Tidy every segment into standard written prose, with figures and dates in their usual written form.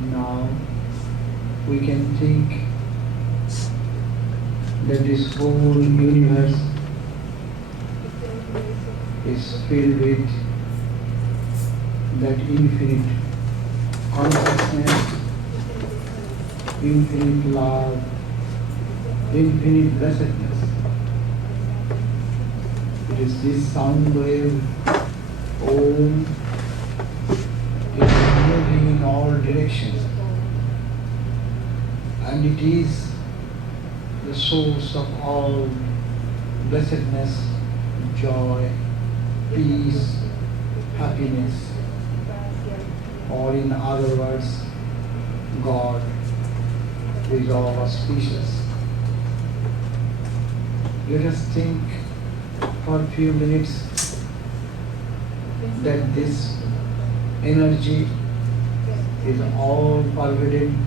Now we can think that this whole universe is filled with that infinite consciousness, infinite love, infinite blessedness. It is this sound wave, Om, is moving in all directions. And it is the source of all blessedness, joy, peace, happiness, or in other words, God, who is all auspicious. Let us think for a few minutes that this energy is all pervading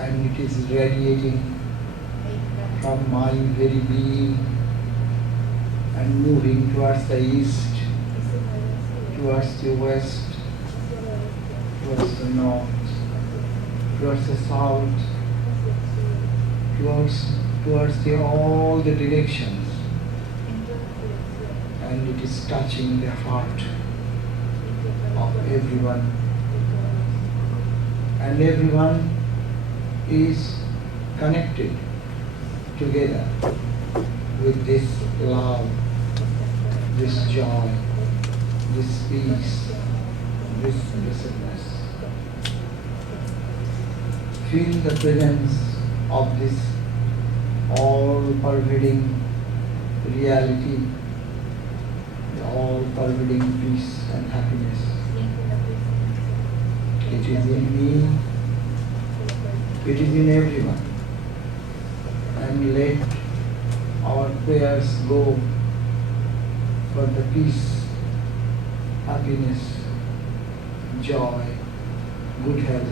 and it is radiating from my very being and moving towards the east, towards the west, towards the north, towards the south, towards all the directions, and it is touching the heart of everyone, and everyone is connected together with this love, this joy, this peace, this blessedness. Feel the presence of this all-pervading reality, the all-pervading peace and happiness. It is in me, it is in everyone. And let our prayers go for the peace, happiness, joy, good health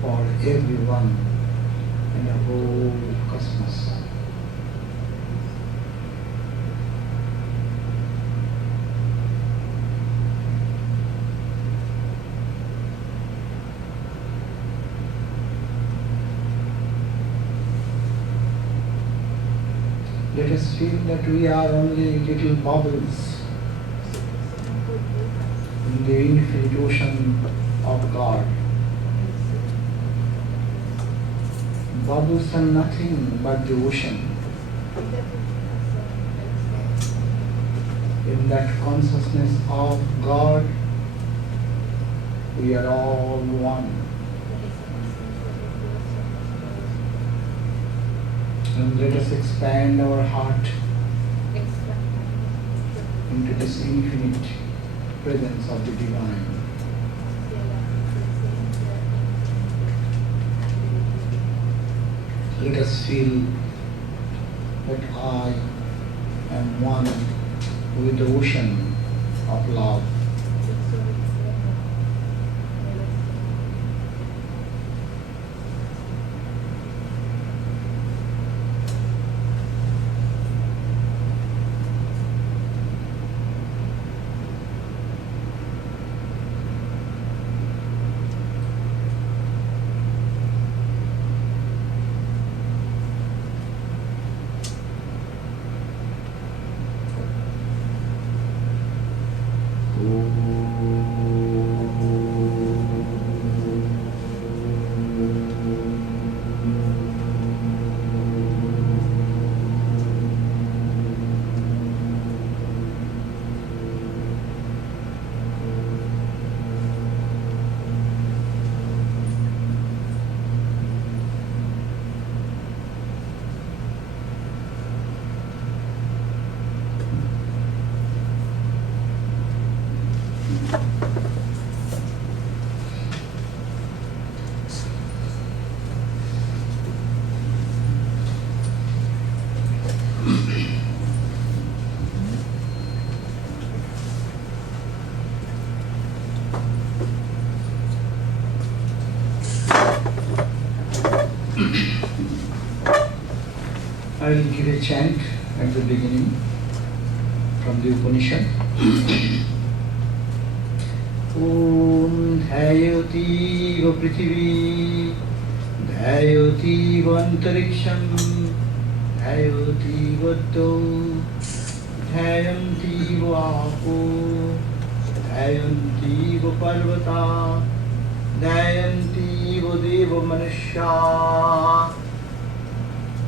for everyone in the whole cosmos. Let us feel that we are only little bubbles in the infinite ocean of God. Bubbles are nothing but the ocean. In that consciousness of God, we are all one. And let us expand our heart into this infinite presence of the Divine. Let us feel that I am one with the ocean of love. I will give a chant at the beginning from the Upanishad. Om ध्यायतीव पृथिवी ध्यायतीव अंतरिक्षं ध्यायतीव द्यौ ध्यायन्तीव आपो ध्यायन्तीव पर्वता ध्यायन्तीव देव मनुष्या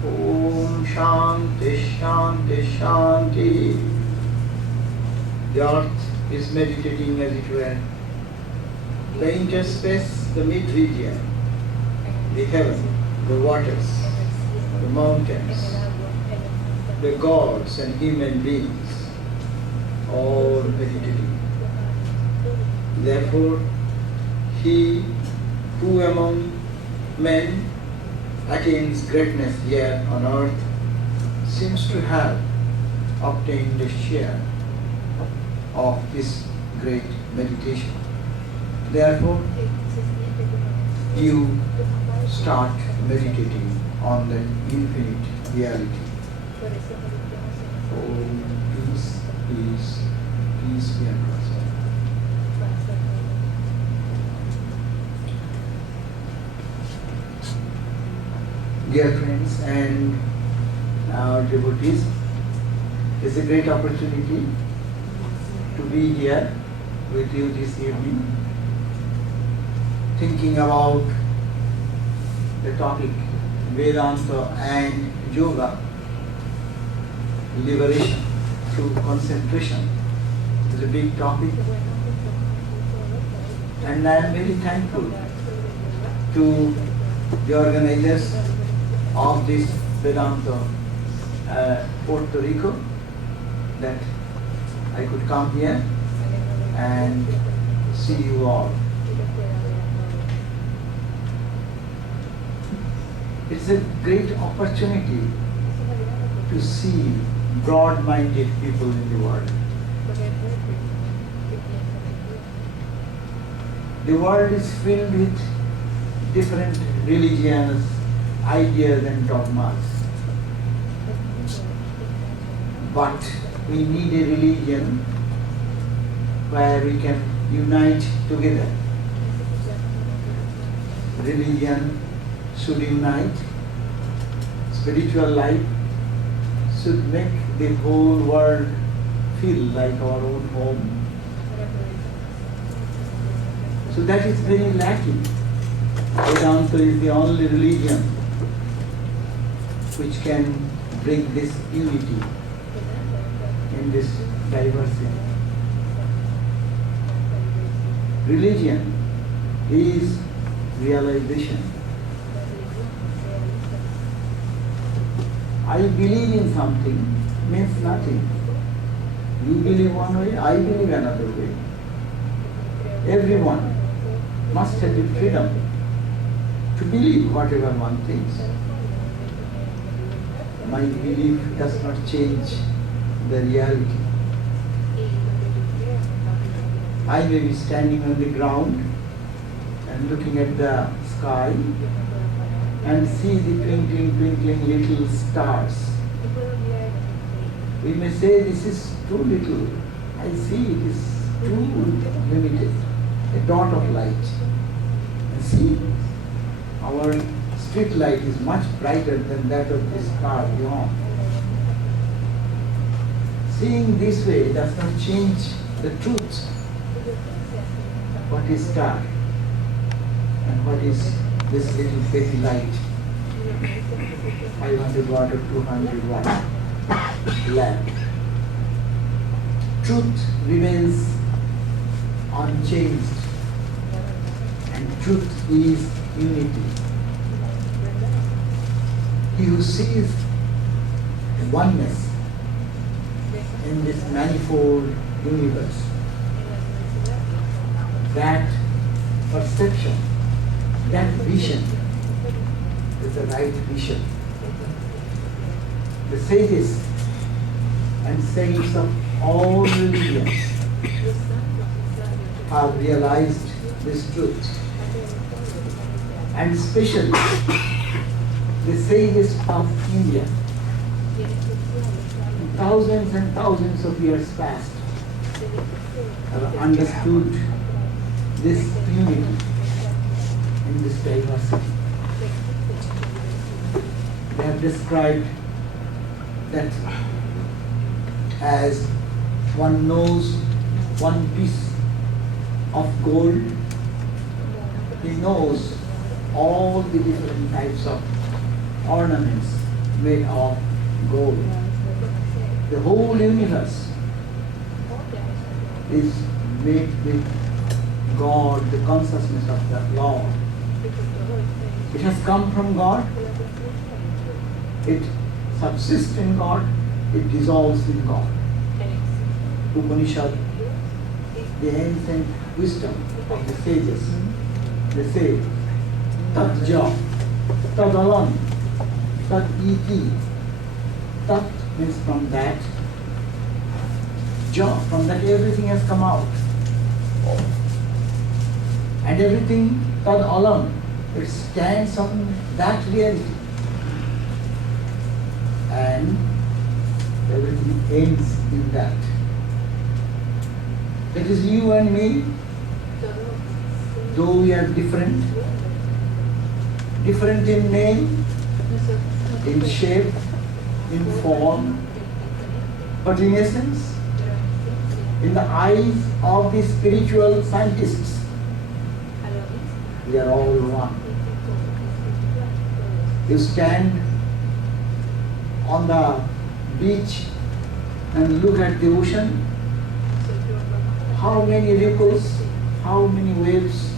Om Shanti Shanti Shanti. The earth is meditating as it were. The interspace, the mid-region, the heaven, the waters, the mountains, the gods and human beings, all meditating. Therefore, he who among men attains greatness here on earth seems to have obtained a share of this great meditation. Therefore, you start meditating on the infinite reality. Oh, peace, peace, peace be unto us all. Dear friends and our devotees, it's a great opportunity to be here with you this evening, thinking about the topic Vedanta and Yoga, liberation through concentration. It's a big topic, and I am very thankful to the organizers of this Vedanta Puerto Rico that I could come here and see you all. It's a great opportunity to see broad-minded people in the world. The world is filled with different religions, ideas and dogmas. But we need a religion where we can unite together. Religion should unite. Spiritual life should make the whole world feel like our own home. So that is very lacking. Vedanta is the only religion which can bring this unity in this diversity. Religion is realization. I believe in something means nothing. You believe one way, I believe another way. Everyone must have the freedom to believe whatever one thinks. My belief does not change the reality. I may be standing on the ground and looking at the sky and see the twinkling, twinkling little stars. We may say this is too little. I see it is too limited, a dot of light. And see, our street light is much brighter than that of the star beyond. Seeing this way does not change the truth. What is star and what is this little petty light? 500 watt or 200 watt lamp. Truth remains unchanged, and truth is unity. He who sees oneness in this manifold universe, that perception, that vision is the right vision. The sages and saints of all religions have realized this truth. And especially the sages of India, thousands and thousands of years past, have understood this unity, in this diversity. They have described that as one knows one piece of gold, he knows all the different types of ornaments made of gold. The whole universe is made with God, the consciousness of the Lord. It has come from God, it subsists in God, it dissolves in God. Upanishad, the ancient wisdom of the sages, they say, Tat ja, Tat alam, Tat iti. Tat means from that, ja, from that everything has come out. And everything, Tad alam, it stands on that reality. And everything ends in that. That is you and me, though we are different in name, in shape, in form, but in essence, in the eyes of the spiritual scientists, we are all one. You stand on the beach and look at the ocean, how many ripples, how many waves,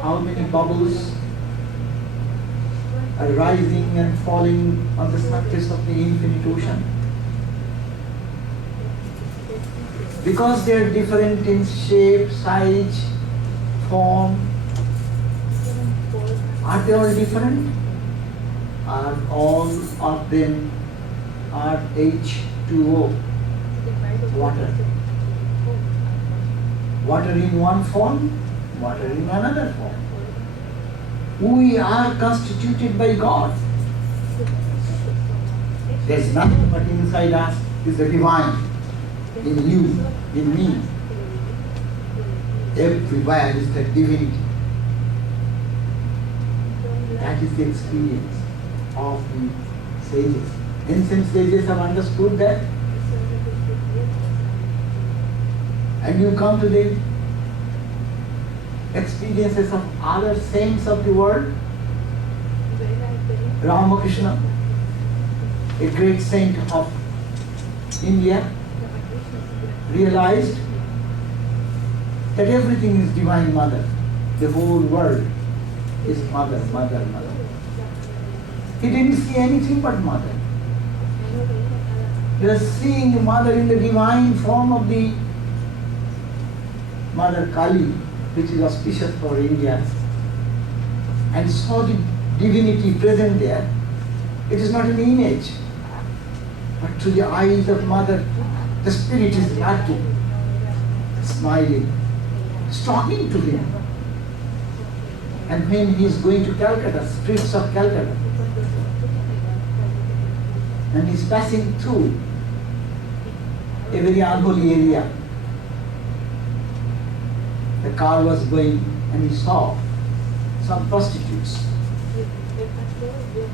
how many bubbles are rising and falling on the surface of the infinite ocean. Because they are different in shape, size, form, are they all different? Are all of them are H2O, water. Water in one form, water in another form. We are constituted by God. There's nothing but inside us is the divine. In you, in me. Everywhere is the divinity. That is the experience of the sages. Ancient sages have understood that. And you come to the experiences of other saints of the world. Ramakrishna, a great saint of India, realized that everything is Divine Mother. The whole world is Mother, Mother, Mother. He didn't see anything but Mother. He was seeing the Mother in the divine form of the Mother Kali, which is auspicious for India, and saw the divinity present there. It is not an image, but to the eyes of Mother, the spirit is laughing, smiling, talking to him. And when he is going to Calcutta, streets of Calcutta, and he is passing through a very unholy area, the car was going and he saw some prostitutes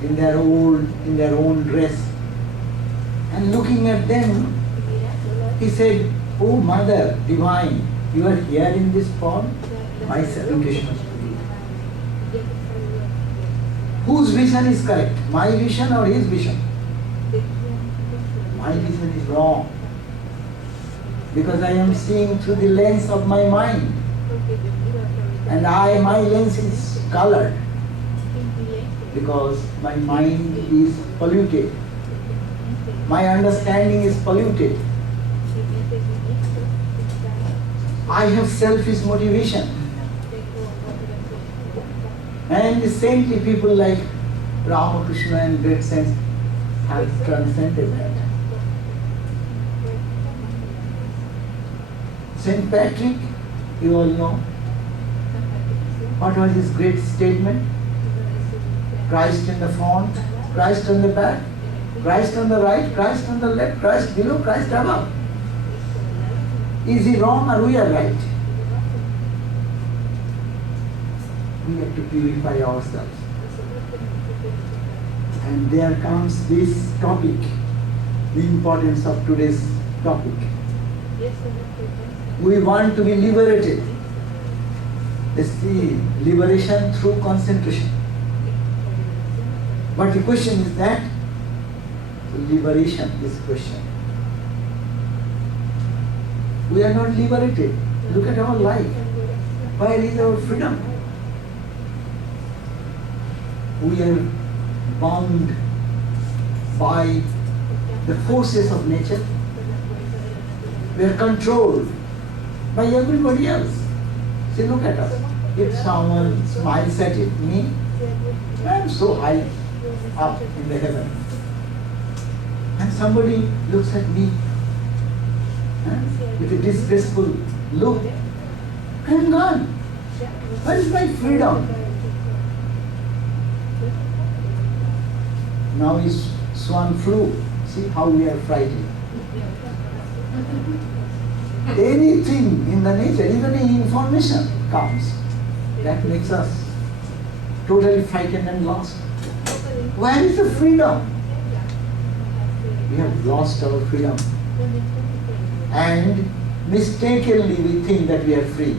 in their own dress. And looking at them, he said, "Oh Mother Divine, you are here in this form? My salutations to you." Whose vision is correct? My vision or his vision? My vision is wrong. Because I am seeing through the lens of my mind. And my lens is colored. Because my mind is polluted. My understanding is polluted. I have selfish motivation. And the saintly people like Ramakrishna and great saints have transcended that. Saint Patrick, you all know, what was his great statement? Christ in the front, Christ on the back, Christ on the right, Christ on the left, Christ below, Christ above. Is he wrong or we are right? we have to purify ourselves. And there comes this topic, the importance of today's topic. We want to be liberated. Let's see, liberation through concentration. But the question is that, liberation is the question. We are not liberated. Look at our life. Where is our freedom? We are bound by the forces of nature. We are controlled by everybody else. See, look at us. If someone smiles at me, I am so high up in the heaven. And somebody looks at me with a disgraceful look, I am gone. Where is my freedom? Now is swan flu. See how we are frightened. Anything in the nature, even information comes, that makes us totally frightened and lost. Where is the freedom? We have lost our freedom. And mistakenly we think that we are free.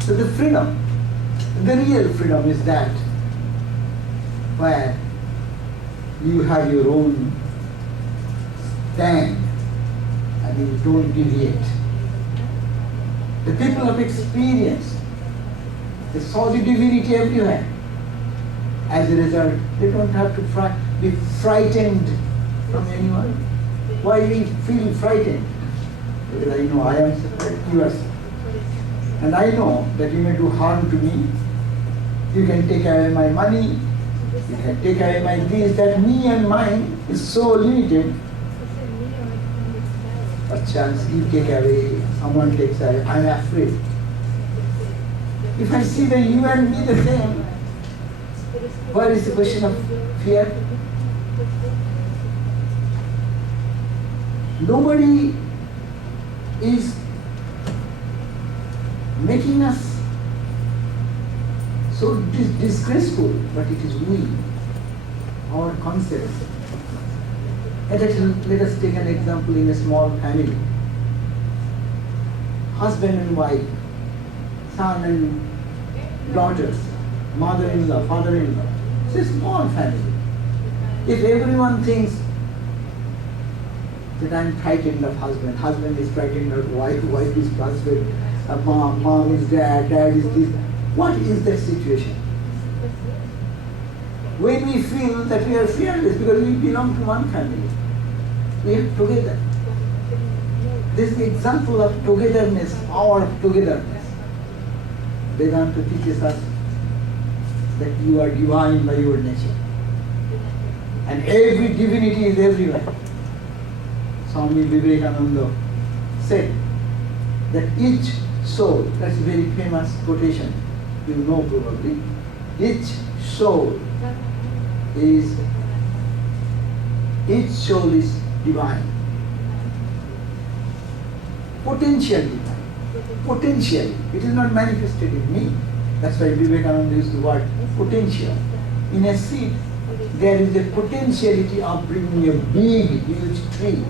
So the freedom, the real freedom is that where you have your own stand and you don't deviate. The people of experience, they saw the divinity everywhere. As a result, they don't have to be frightened from anyone. Why we feel frightened? Because I know I am separate, you are separate. And I know that you may do harm to me. You can take away my money, you can take away my this, that me and mine is so limited. A chance you take away, someone takes away, I am afraid. If I see that you and me the same, where is the question of fear? Nobody is making us so disgraceful, but it is we, our concepts. And let us take an example in a small family. Husband and wife, son and daughters, mother-in-law, father-in-law. It's a small family. If everyone thinks that I'm frightened of husband, husband is frightened of wife, wife is husband, mom is dad, dad is this, what is that situation? When we feel that we are fearless because we belong to one family, we are together. This is the example of togetherness, power of togetherness. Vedanta teaches us that you are divine by your nature. And every divinity is everywhere. Swami Liberacion said that each soul, that's a very famous quotation, you know probably, each soul is divine. Potential divine. Potential. It is not manifested in me. That's why Vivekananda used the word potential. In a seed, there is a potentiality of bringing a big, huge tree.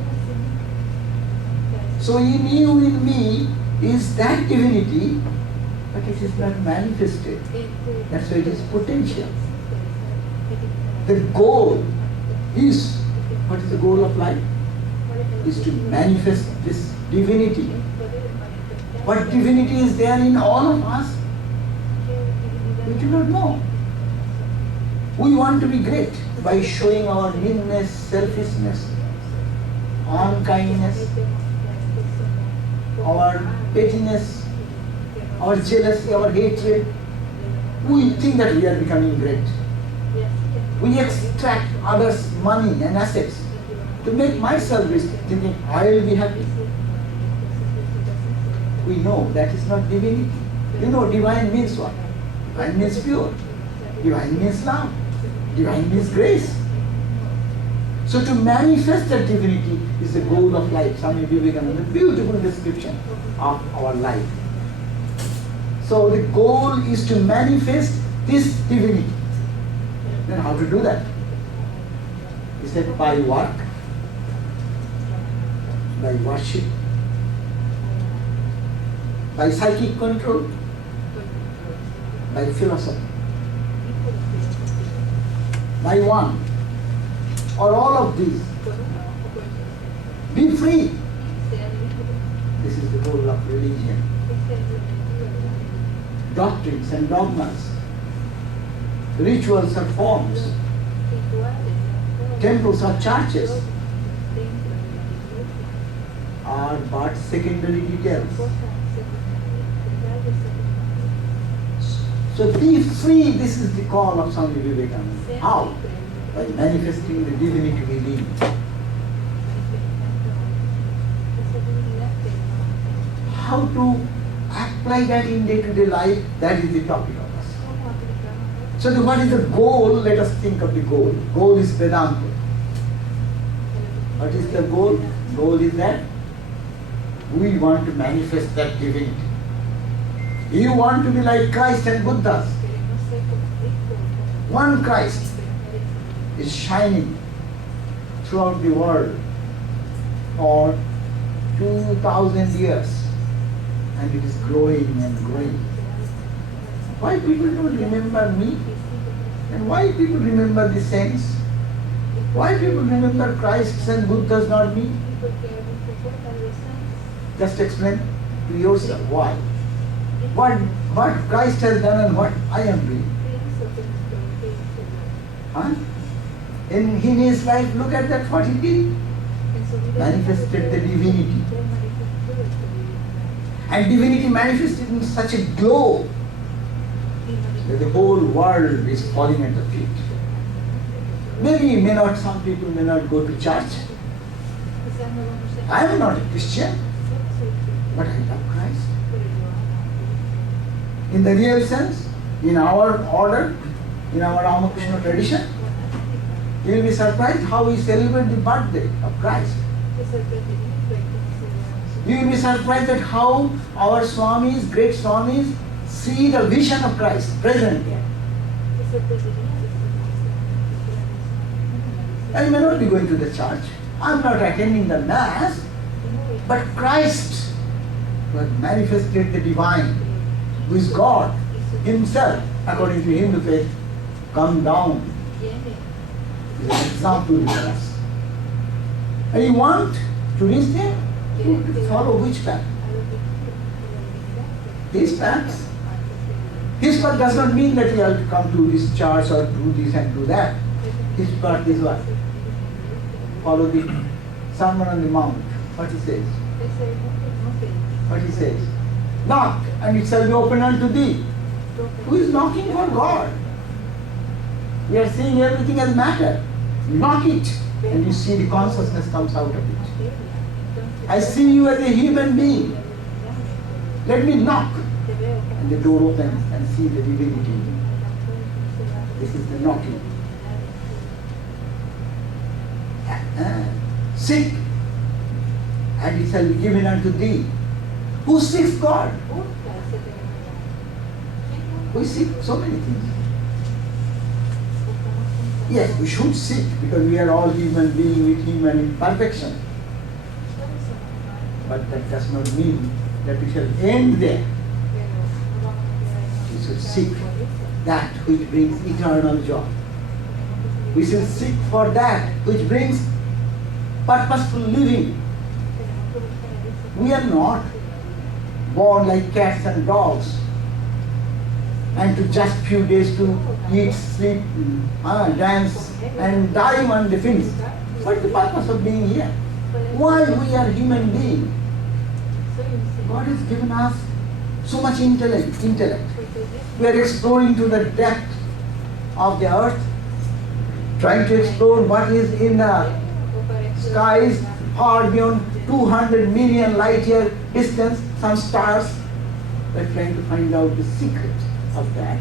So in you, in me, is that divinity, but it is not manifested. That's why it is potential. The goal is, what is the goal of life? Is to manifest this divinity. What divinity is there in all of us? We do not know. We want to be great by showing our meanness, selfishness, unkindness, our pettiness, our jealousy, our hatred. We think that we are becoming great. We extract others' money and assets to make myself rich, thinking I will be happy. We know that is not divinity. You know, divine means what? Divine means pure. Divine means love. Divine means grace. So to manifest that divinity is the goal of life. Swami Vivekananda, beautiful description of our life. So the goal is to manifest this divinity. Then how to do that? He said by work, by worship, by psychic control, by philosophy, by one or all of these. Be free. This is the goal of religion. Doctrines and dogmas, rituals or forms, temples or churches are but secondary details. So be free, this is the call of Swami Vivekananda. How? By manifesting the divinity within. How to apply that in day-to-day life, that is the topic of us. So what is the goal? Let us think of the goal. Goal is Vedanta. What is the goal? Goal is that we want to manifest that divinity. You want to be like Christ and Buddhas. One Christ is shining throughout the world for 2000 years. And it is growing and growing. Why people don't remember me? And why people remember the saints? Why people remember Christ and Buddhas, not me? Just explain to yourself why. What Christ has done and what I am doing. Huh? In his life, look at that, what he did. Manifested the divinity. And divinity manifested in such a glow that the whole world is falling at the feet. Maybe some people may not go to church. I am not a Christian, but I love Christ. In the real sense, in our order, in our Ramakrishna tradition, you will be surprised how we celebrate the birthday of Christ. You will be surprised at how our Swamis, great Swamis, see the vision of Christ present here. I may not be going to the church, I am not attending the Mass, but Christ, who has manifested the divine, who is God Himself, according to Hindu faith, come down, is an example for us. And you want to reach there? Follow which path? His path. His path does not mean that we have to come to this church or do this and do that. His path is what? Follow the Sermon on the Mount. What he says? What he says? Knock, and it shall be opened unto thee. Who is knocking for God? We are seeing everything as matter. Knock it, and you see the consciousness comes out of it. I see you as a human being. Let me knock. And the door opens and see the divinity. This is the knocking. Seek, and it shall be given unto thee. Who seeks God? We seek so many things. Yes, we should seek because we are all human beings with human imperfection. But that does not mean that we shall end there. We should seek that which brings eternal joy. We should seek for that which brings purposeful living. We are not born like cats and dogs and to just few days to eat, sleep, dance and die when they finish. What's the purpose of being here? Why we are human beings? God has given us so much intellect. We are exploring to the depth of the earth, trying to explore what is in the skies far beyond 200 million light year distance, some stars. We are trying to find out the secret of that.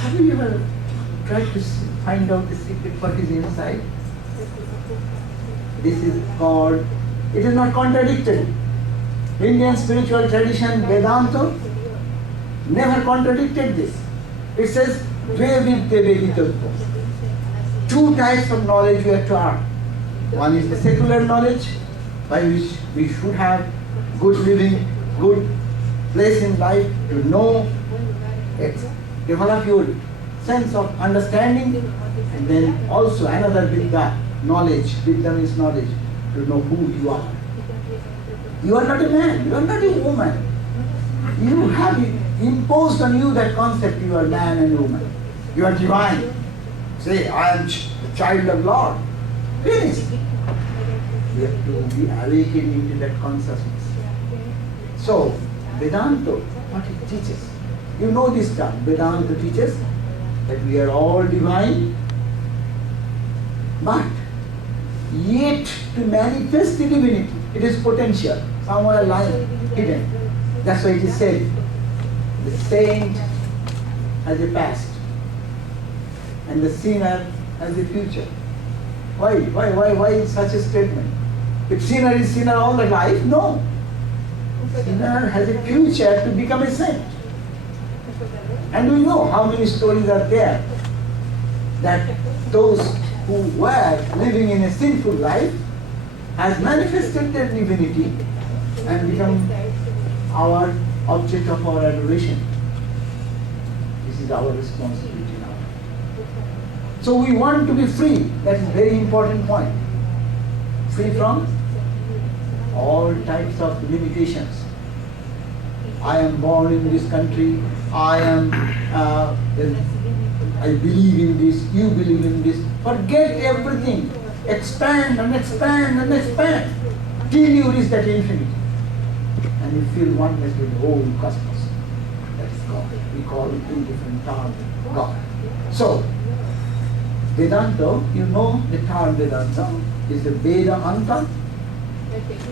Have you ever tried to find out the secret what is inside? This is called, it is not contradictory. Indian spiritual tradition, Vedanta, never contradicted this. It says, two types of knowledge we are taught. One is the secular knowledge, by which we should have good living, good place in life, to know, develop your sense of understanding, and then also another Vidya, knowledge. Vidya means knowledge, to know who you are. You are not a man, you are not a woman. You have imposed on you that concept, you are man and woman. You are divine. Say, I am the child of Lord. Finished. We have to be awakened into that consciousness. So, Vedanta, what it teaches? You know this term. Vedanta teaches that we are all divine, but yet to manifest the divinity, it is potential, somewhere lying, hidden. That's why it is said, the saint has a past and the sinner has a future. Why such a statement? If sinner is sinner all the life, no. Sinner has a future to become a saint. And we know how many stories are there that those who were living in a sinful life has manifested their divinity and become our object of our adoration. This is our responsibility now. So we want to be free. That is a very important point. Free from all types of limitations. I am born in this country. I believe in this. You believe in this. Forget everything. Expand and expand and expand till you reach that infinity. And you feel oneness with the whole cosmos. That is God. We call it in different terms God. So, Vedanta, you know the term Vedanta is the Vedanta,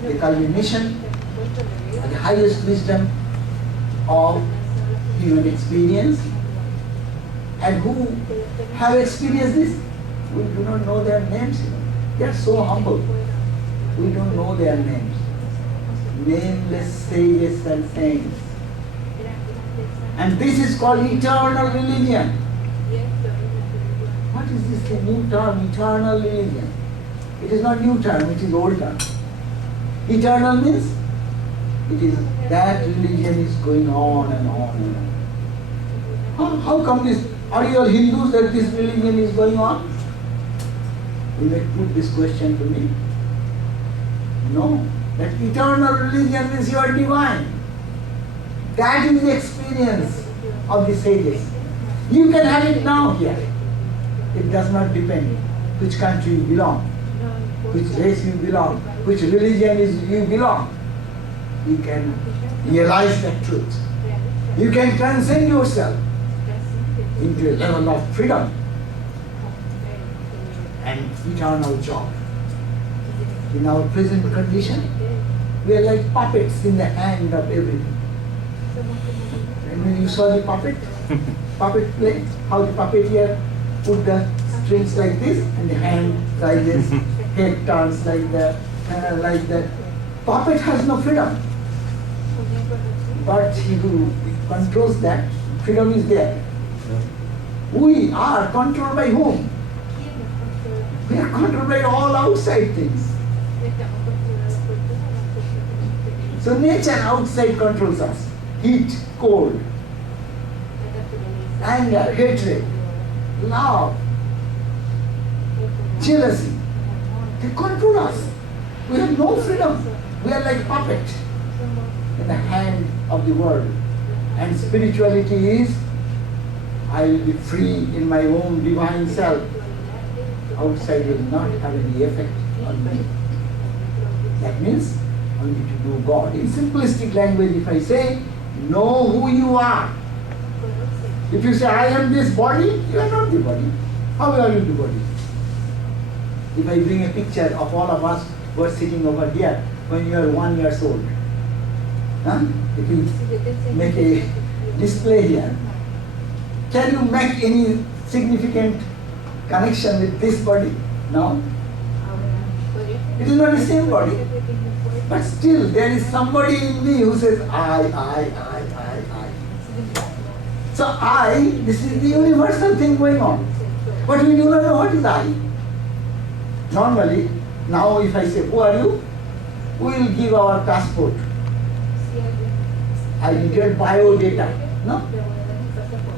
the culmination, the highest wisdom of human experience. And who have experienced this? We do not know their names. They are so humble. We don't know their names. Nameless sages and saints. And this is called eternal religion. What is this new term, eternal religion? It is not new term, it is old term. Eternal means it is that religion is going on and on and on. How come this? Are you all Hindus that this religion is going on? You may put this question to me. No. That eternal religion means you are divine. That is the experience of the sages. You can have it now here. It does not depend which country you belong, which race you belong, which religion you belong. You can realize that truth. You can transcend yourself into a level of freedom and eternal joy. In our present condition, we are like puppets in the hand of everything. And when you saw the puppet play, how the puppeteer put the strings like this, and the hand like this, head turns like that, like that. Puppet has no freedom. But he who controls that, freedom is there. We are controlled by whom? We are controlled by all outside things. So nature outside controls us. Heat, cold, anger, hatred, love, jealousy. They control us. We have no freedom. We are like puppet in the hand of the world. And spirituality is, I will be free in my own divine self. Outside will not have any effect on me. That means only to know God. In simplistic language, if I say, know who you are. If you say, I am this body, you are not the body. How are you the body? If I bring a picture of all of us who are sitting over here when you are 1 year old, if you make a display here, can you make any significant connection with this body? No. It is not the same body. But still, there is somebody in me who says, I. So this is the universal thing going on. But we do not know what is I. Normally, now if I say, who are you? We will give our passport. I detailed biodata. No?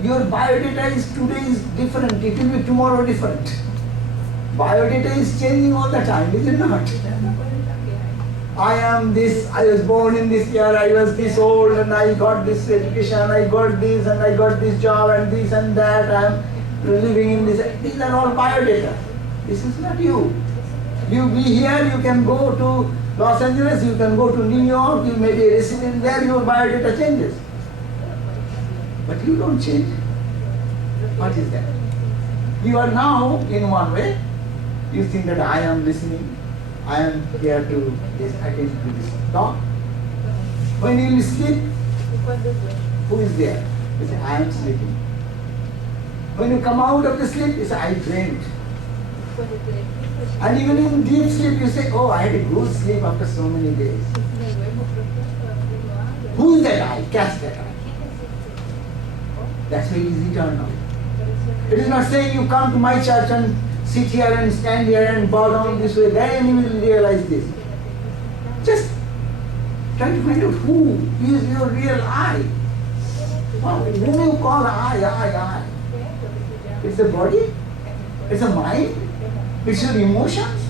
Your biodata is today is different. It will be tomorrow different. Biodata is changing all the time, is it not? I am this, I was born in this year, I was this old, and I got this education, I got this, and I got this job, and this and that, I am living in this. These are all biodata. This is not you. You be here, you can go to Los Angeles, you can go to New York, you may be a resident there, your biodata changes. But you don't change. What is that? You are now in one way. You think that I am listening, I am here to attend to this talk. When you will sleep, who is there? You say, I am sleeping. When you come out of the sleep, you say, I dreamed. And even in deep sleep, you say, oh, I had a good sleep after so many days. Who is that I? Catch that I. That's why it is eternal. It is not saying you come to my church and sit here and stand here and bow down this way, then you will realize this. Just try to find out who is your real I. Whom you call I. It's the body, it's the mind, it's your emotions.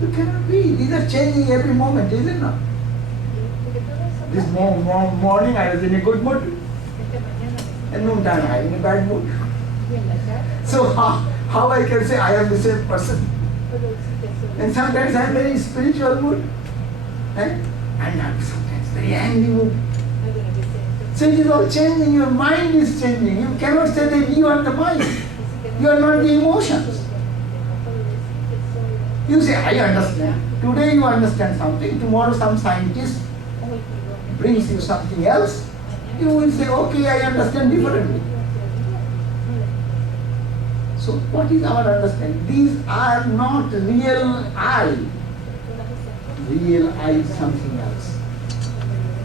You cannot be. These are changing every moment, is it not? This morning I was in a good mood, and noontime I am in a bad mood. So how I can say I am the same person? And sometimes I am very spiritual mood, and sometimes very angry mood. So it is all changing, your mind is changing. You cannot say that you are the mind. You are not the emotions. You say, I understand. Today you understand something, tomorrow some scientist brings you something else. You will say, okay, I understand differently. So what is our understanding? These are not real I. Real I is something else.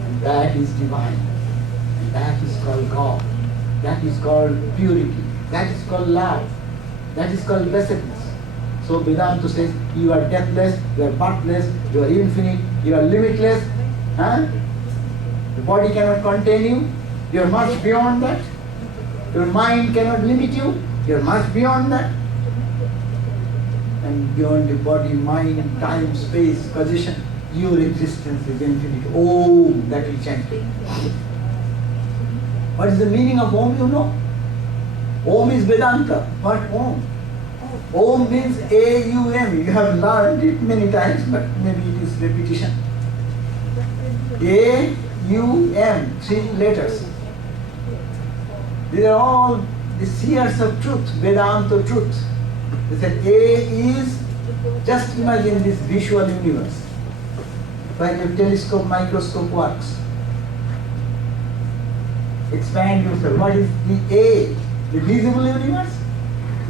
And that is divine. And that is called God. That is called purity. That is called love. That is called blessedness. So Vedanta says, you are deathless, you are birthless, you are infinite, you are limitless. The body cannot contain you. You are much beyond that. Your mind cannot limit you. You are much beyond that. And beyond the body, mind, time, space, position, your existence is infinite. Om, that is chanting. What is the meaning of Om, you know? Om is Vedanta. What Om? Om means A-U-M. You have learned it many times, but maybe it is repetition. A-U-M, 3 letters. These are all the seers of truth, Vedanta truth. They said A is, just imagine this visual universe, where your telescope, microscope works. Expand yourself. What is the A? The visible universe?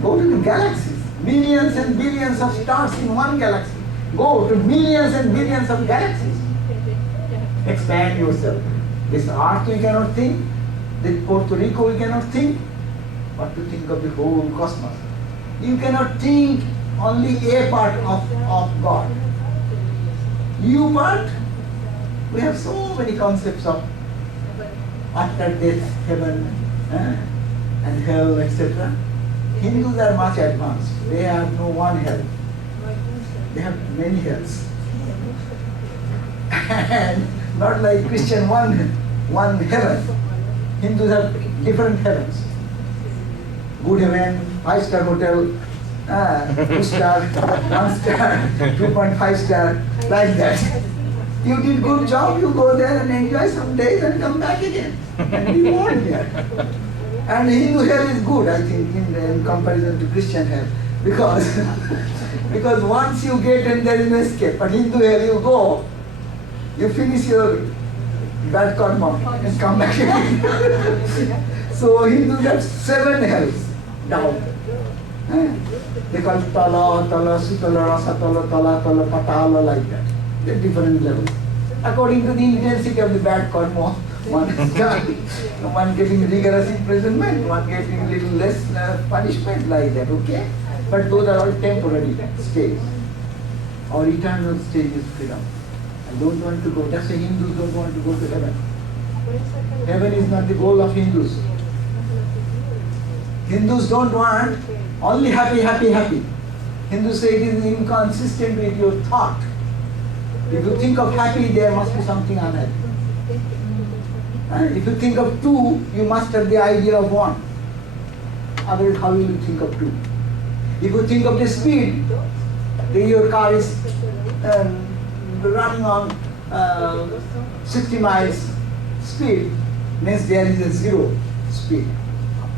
Go to the galaxies. Millions and billions of stars in one galaxy. Go to millions and billions of galaxies. Expand yourself. This earth we cannot think. This Puerto Rico we cannot think. What to think of the whole cosmos? You cannot think only a part of God. You part, we have so many concepts of after death, heaven and hell, etc. Hindus are much advanced. They have no one hell. They have many hells. And not like Christian, one heaven. Hindus have different heavens. Good heaven, 5-star hotel, 2-star, 1-star, 2.5 star, like that. You did good job, you go there and enjoy some days and come back again. And be born there. And Hindu hell is good, I think, in comparison to Christian hell. Because once you get and there is no escape. But Hindu hell you go, you finish your bad karma and come back again. So Hindus have 7 hells down. They call it Tala, Sutala, Rasatala, Tala, Patala, like that. They're different levels. According to the intensity of the bad karma, One is done. One getting rigorous imprisonment, one getting a little less punishment like that, okay? But those are all temporary states. Our eternal state is freedom. I don't want to go. That's why Hindus don't want to go to heaven. Heaven is not the goal of Hindus. Hindus don't want only happy, happy, happy. Hindus say it is inconsistent with your thought. If you think of happy, there must be something unhappy. If you think of two, you must have the idea of one. Otherwise, how will you think of two? If you think of the speed, then your car is running on 60 miles speed, means there is a zero speed.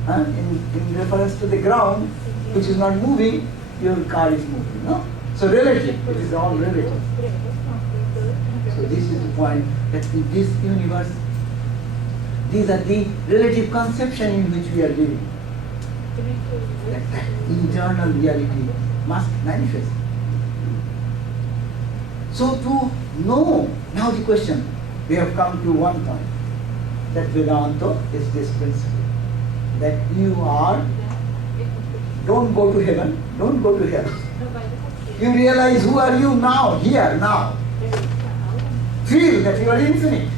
In reference to the ground, which is not moving, your car is moving. No? So relative, it is all relative. So this is the point that in this universe, these are the relative conception in which we are living. That internal reality must manifest. So to know, now the question, we have come to one point, that Vedanta is this principle, that you are, don't go to heaven, don't go to hell. You realize who are you now, here, now. Feel that you are infinite.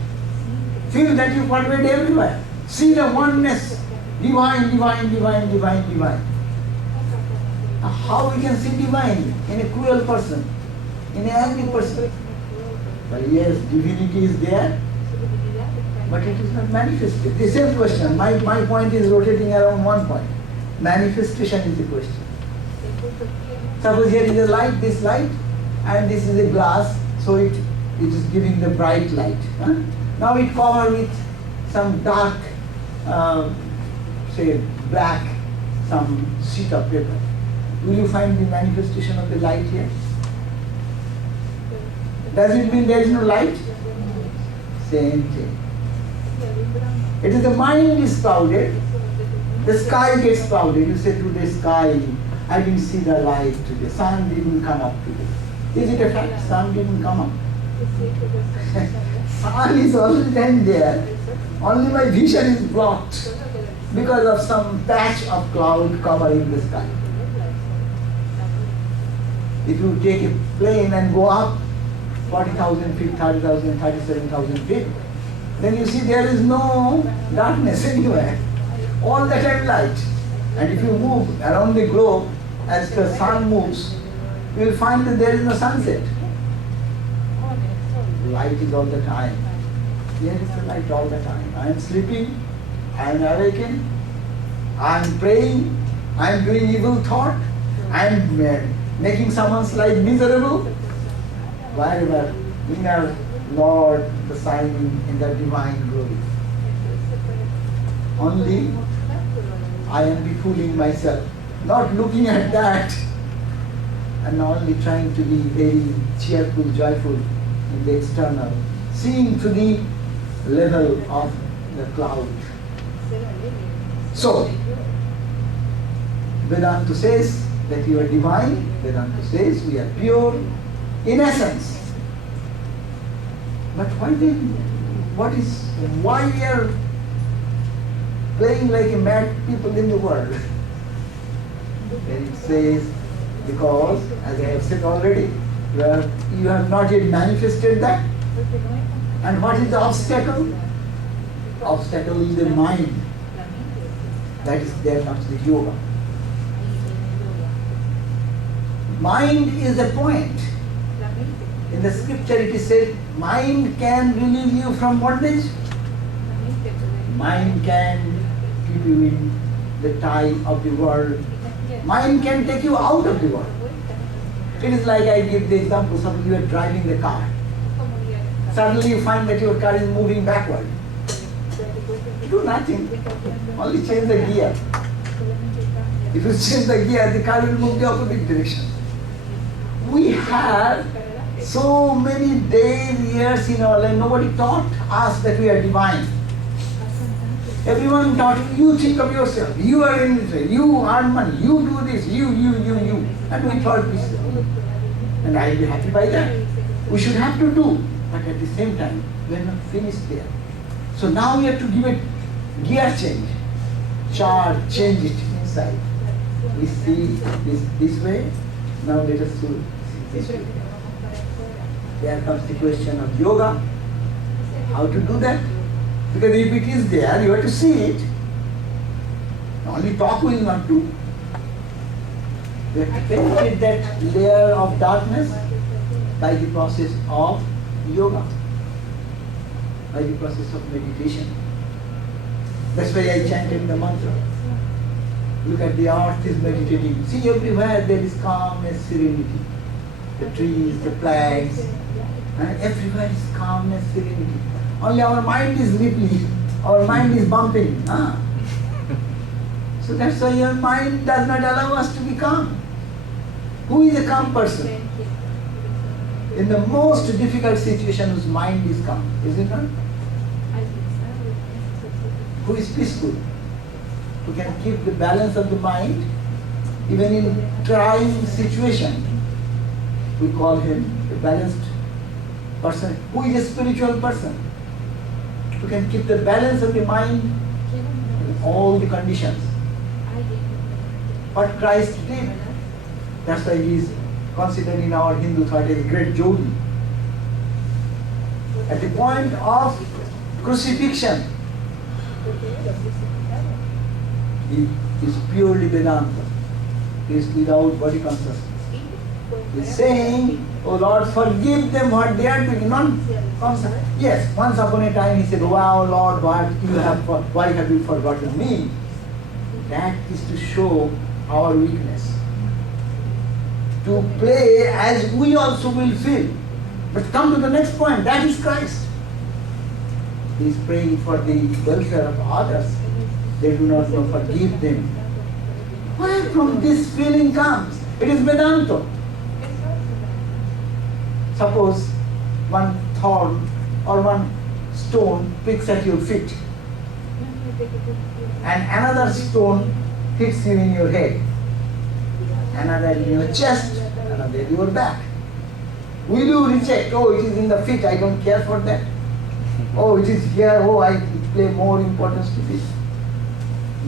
Feel that you pervade everywhere. See the oneness, divine, divine, divine, divine, divine. How we can see divine in a cruel person, in an angry person? Well, yes, divinity is there, but it is not manifested. The same question, my point is rotating around one point. Manifestation is the question. Suppose here is a light, this light, and this is a glass, so it is giving the bright light. Now it covered with some dark, say black, some sheet of paper. Will you find the manifestation of the light here? Does it mean there is no light? Same thing. It is the mind is clouded, the sky gets clouded. You say to the sky, I didn't see the light today, sun didn't come up today. Is it a fact? Sun didn't come up. Sun is already there. Only my vision is blocked because of some patch of cloud covering the sky. If you take a plane and go up 40,000 feet, 30,000, 37,000 feet, then you see there is no darkness anywhere. All the time light. And if you move around the globe, as the sun moves, you will find that there is no sunset. Light is all the time. Here is the light all the time. I am sleeping, I am awakened, I am praying, I am doing evil thought, I am making someone's life miserable. Wherever, in our Lord, the shining in the divine glory. Only I am befooling myself, not looking at that, and only trying to be very cheerful, joyful in the external, seeing to the level of the cloud. So, Vedanta says that you are divine, Vedanta says we are pure in essence. But why then, why we are playing like a mad people in the world? Then it says, because, as I have said already, you have not yet manifested that. And what is the obstacle? Obstacle is the mind. That is, there comes the yoga. Mind is the point. In the scripture it is said, mind can release you from bondage. Mind can keep you in the tie of the world. Mind can take you out of the world. It is like I give the example, suppose you are driving the car. Suddenly you find that your car is moving backward. Do nothing, only change the gear. If you change the gear, the car will move the opposite direction. We have so many days, years in our life, nobody taught us that we are divine. Everyone taught you think of yourself, you are in this way, you earn money, you do this, you. And we thought this, and I will be happy by that. We should have to do, but at the same time, we are not finished there. So now we have to give it gear change, change it inside. We see this way, now let us see this way. There comes the question of yoga, how to do that. Because if it is there, you have to see it. Only talk will not do. We have to penetrate that layer of darkness by the process of yoga, by the process of meditation. That's why I chanted the mantra. Look at the earth is meditating. See, everywhere there is calmness, serenity. The trees, the plants, and everywhere is calmness, serenity. Only our mind is rippling, our mind is bumping. So that's why your mind does not allow us to be calm. Who is a calm person? In the most difficult situation, whose mind is calm, is it not? Who is peaceful? Who can keep the balance of the mind, even in trying situation. We call him a balanced person. Who is a spiritual person? Who can keep the balance of the mind in all the conditions. What Christ did, that's why he is considered in our Hindu thought as a great yogi. At the point of crucifixion, he is purely Vedanta. He is without body consciousness. He is saying, "Oh Lord, forgive them what they are doing." Yes, once upon a time he said, "Wow, Lord, why have you forgotten me?" That is to show our weakness. To play as we also will feel. But come to the next point, that is Christ. He is praying for the welfare of others. They do not know, forgive them. Where from this feeling comes? It is Vedanta. Suppose one thorn or one stone pricks at your feet and another stone hits you in your head, another in your chest, another in your back. Will you reject? Oh, it is in the feet, I don't care for that. Oh, it is here, oh, I play more importance to this.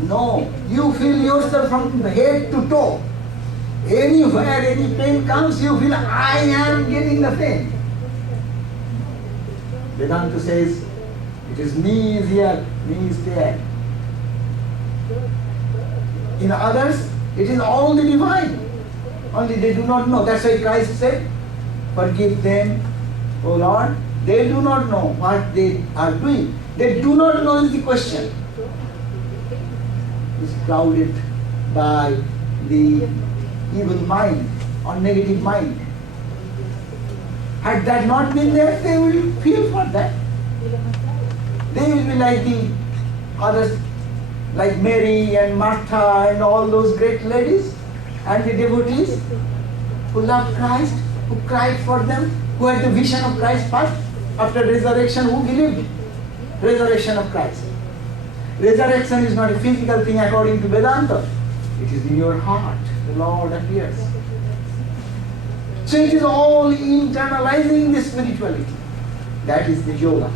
No, you feel yourself from head to toe. Anywhere any pain comes, you feel, I am getting the pain. Vedanta says, it is me is here, me is there. In others, it is all the divine. Only they do not know. That's why Christ said, forgive them, O Lord. They do not know what they are doing. They do not know is the question. It's clouded by the evil mind or negative mind. Had that not been there, they will feel for that. They will be like the others, like Mary and Martha and all those great ladies and the devotees who loved Christ, who cried for them, who had the vision of Christ first. After resurrection, who believed? Resurrection of Christ. Resurrection is not a physical thing according to Vedanta. It is in your heart. The Lord appears. So it is all internalizing the spirituality. That is the yoga.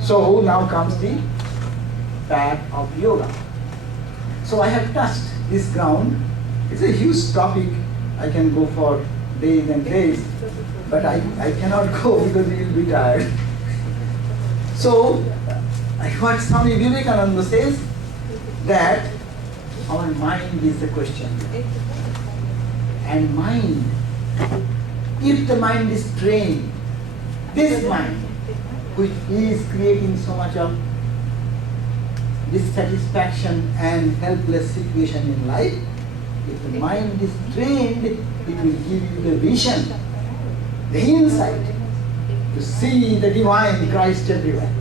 So now comes the path of yoga. So I have touched this ground. It's a huge topic. I can go for days and days, but I cannot go because you will be tired. So what Swami Vivekananda says, that our mind is the question. And mind, if the mind is trained, this mind, which is creating so much of dissatisfaction and helpless situation in life, if the mind is trained, it will give you the vision, the insight, to see the divine Christ everywhere,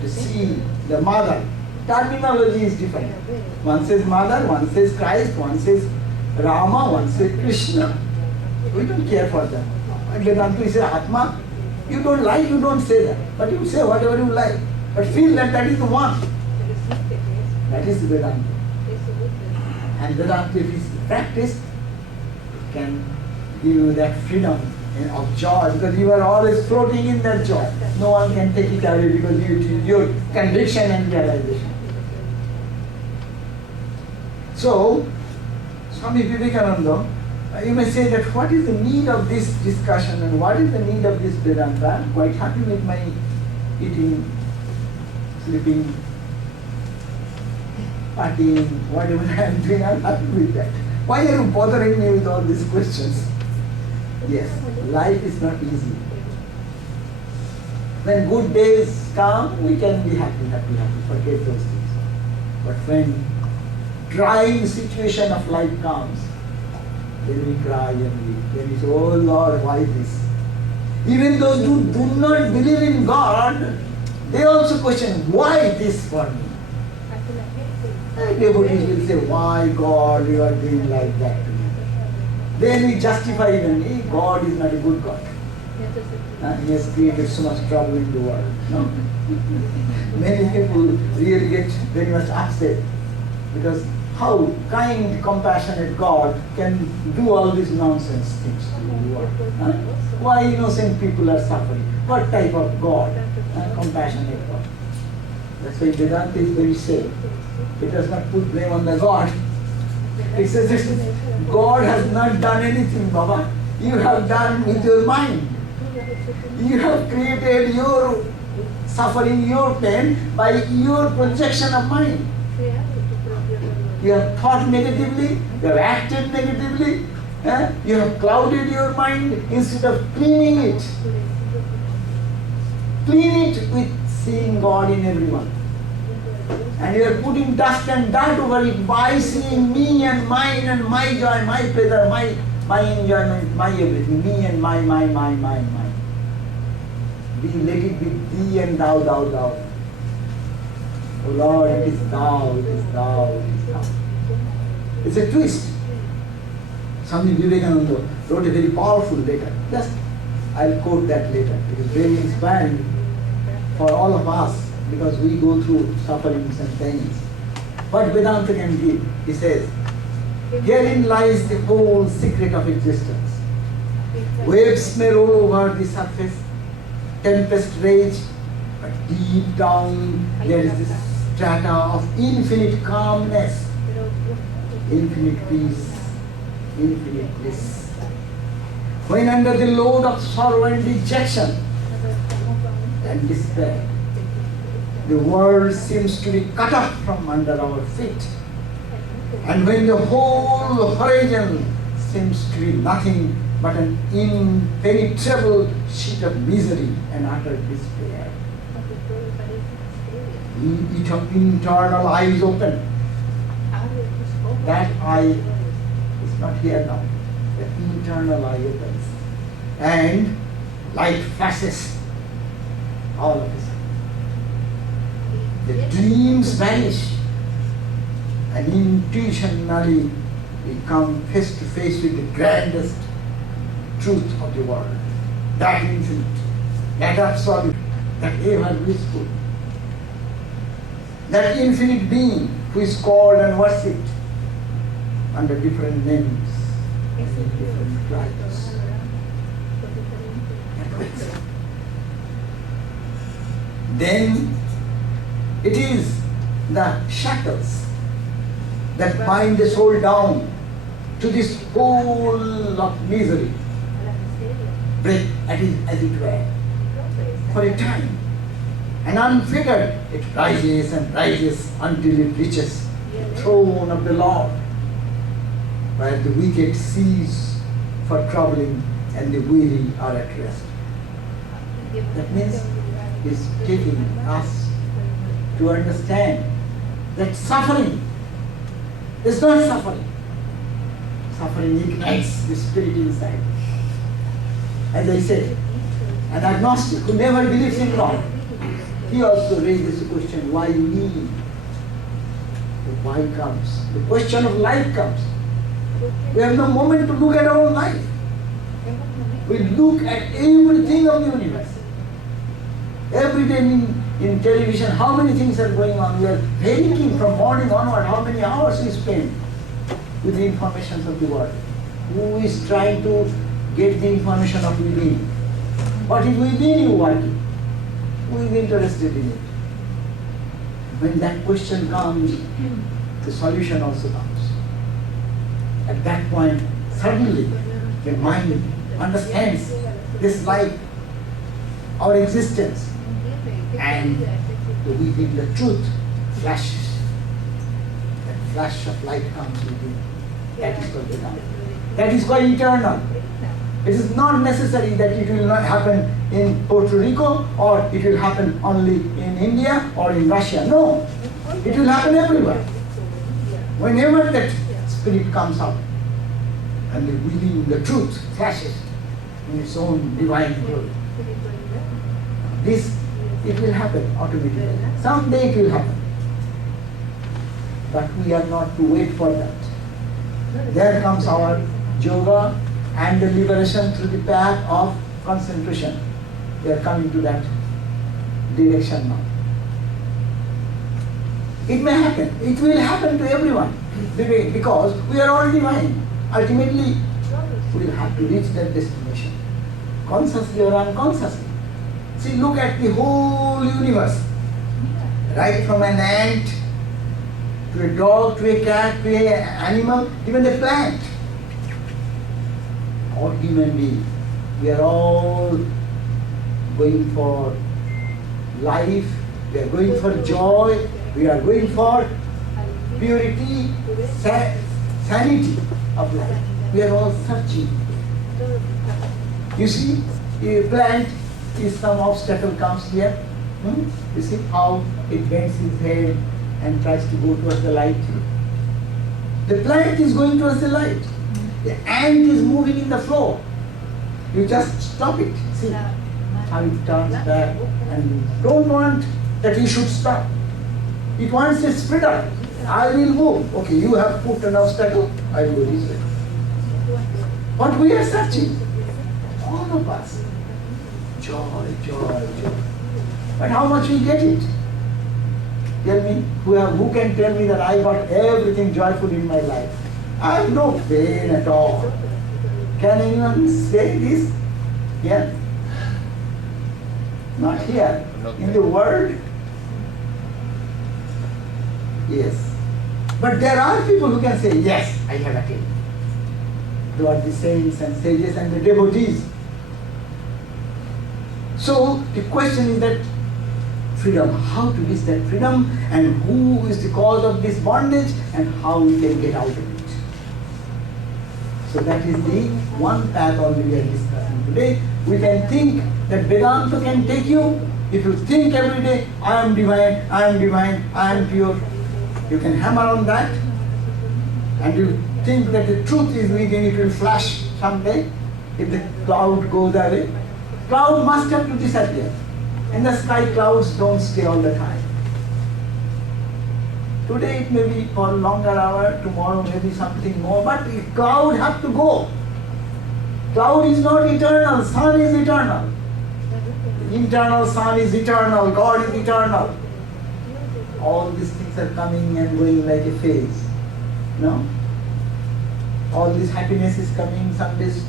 to see the mother. Terminology is different. One says mother, one says Christ, one says Rama, one says Krishna. We don't care for that. Vedanta says Atma. You don't like, you don't say that. But you say whatever you like. But feel that that is the one. That is Vedanta. And Vedanta, if it's practiced, can give you that freedom of joy, because you are always floating in that joy. No one can take it away because your conviction and realization. So, Swami Vivekananda, you may say that what is the need of this discussion and what is the need of this Vedanta? I am quite happy with my eating, sleeping, partying, whatever I am doing, I am happy with that. Why are you bothering me with all these questions? Yes, life is not easy. When good days come, we can be happy, forget those things. But when trying situation of life comes, then we cry and weep. Then we say, oh Lord, why this? Even those who do not believe in God, they also question, why this for me? And devotees will say, why God, you are doing like that to me? Then we justify even, God is not a good God. He has created so much trouble in the world. No? Many people really get very much upset because how kind, compassionate God can do all these nonsense things to the world. Why innocent people are suffering? What type of God? Compassionate God. That's why Vedanta is very safe. It does not put blame on the God. It says that God has not done anything, Baba. You have done with your mind. You have created your suffering, your pain by your projection of mind. You have thought negatively, you have acted negatively, you have clouded your mind instead of cleaning it. Clean it with seeing God in everyone. And you are putting dust and dirt over it by seeing me and mine and my joy, my pleasure, my enjoyment, my everything, me and my. Let it be thee and thou. Oh Lord, it is thou, it is thou, it is thou. It's a twist. Swami Vivekananda wrote a very powerful letter. Just, I'll quote that later. It is very inspiring for all of us because we go through sufferings and pains. What Vedanta can give, he says, herein lies the whole secret of existence. Waves may roll over the surface, tempest rage, but deep down there is this strata of infinite calmness, infinite peace, infinite bliss. When under the load of sorrow and dejection and despair, the world seems to be cut off from under our feet, and when the whole horizon seems to be nothing but an impenetrable sheet of misery and utter despair, internal eyes open. That eye is not here now. The internal eye opens. And light flashes all of a sudden. The dreams vanish. And intuitionally we come face to face with the grandest truth of the world. That infinite, that absolute, that ever blissful. That infinite being who is called and worshipped under different names, and different titles. Then it is the shackles that bind the soul down to this hole of misery. Break as it were, for a time. And unfettered, it rises and rises until it reaches the throne of the Lord, where the wicked cease for troubling and the weary are at rest. That means it's taking us to understand that suffering is not suffering. Suffering ignites the spirit inside. As I said, an agnostic who never believes in God, he also raises the question, why me? The why comes. The question of life comes. We have no moment to look at our own life. We look at everything of the universe. Every day in television, how many things are going on? We are very keen from morning onward, how many hours we spend with the information of the world. Who is trying to get the information of within. What is within you working? Who is interested in it? When that question comes, the solution also comes. At that point, suddenly, the mind understands this life, our existence, and within the truth flashes. That flash of light comes within. That is called Vedanta. That is called eternal. It is not necessary that it will not happen in Puerto Rico or it will happen only in India or in Russia. No, it will happen everywhere. Whenever that spirit comes out and within the truth flashes in its own divine glory, this, it will happen automatically. Someday it will happen. But we are not to wait for that. There comes our yoga and the liberation through the path of concentration. We are coming to that direction now. It may happen. It will happen to everyone because we are all divine. Ultimately, we will have to reach that destination, consciously or unconsciously. See, look at the whole universe. Right from an ant to a dog, to a cat, to an animal, even a plant. All human beings, we are all going for life, we are going for joy, we are going for purity, sanity of life. We are all searching. You see, a plant, if some obstacle comes here, you see how it bends its head and tries to go towards the light. The plant is going towards the light. The ant is moving in the floor. You just stop it. See how it turns back and don't want that you should stop. It wants its freedom. I will move. Okay, you have put an obstacle, I will go this way. But we are searching. All of us. Joy, joy, joy. But how much we get it? Tell me, who can tell me that I got everything joyful in my life? I have no pain at all. Can anyone say this? Here? Not here. In the world? Yes. But there are people who can say, yes, I have attained. They are the saints and sages and the devotees. So the question is that freedom, how to reach that freedom and who is the cause of this bondage and how we can get out of it. So that is the one path only we are discussing today. We can think that Vedanta can take you. If you think every day, I am divine, I am divine, I am pure, you can hammer on that. And you think that the truth is within, it will flash someday. If the cloud goes away, cloud must have to disappear. In the sky, clouds don't stay all the time. Today it may be for a longer hour, tomorrow maybe something more, but the cloud have to go. Cloud is not eternal, sun is eternal. The internal sun is eternal, God is eternal. All these things are coming and going like a phase. No? All this happiness is coming, some days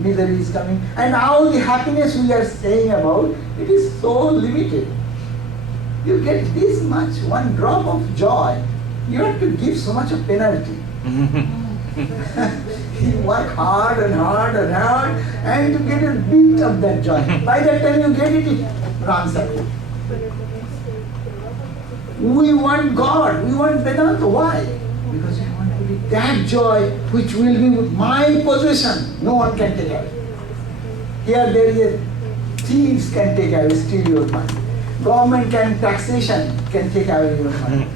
misery is coming, and all the happiness we are saying about, it is so limited. You get this much, one drop of joy, you have to give so much of penalty. You work hard and hard and hard, and you get a bit of that joy. By that time you get it, it runs away. We want God, we want Vedanta. Why? Because we want to be that joy which will be my possession. No one can take away. Here there is a thieves can take away, steal your money. Government can, taxation can take away your money.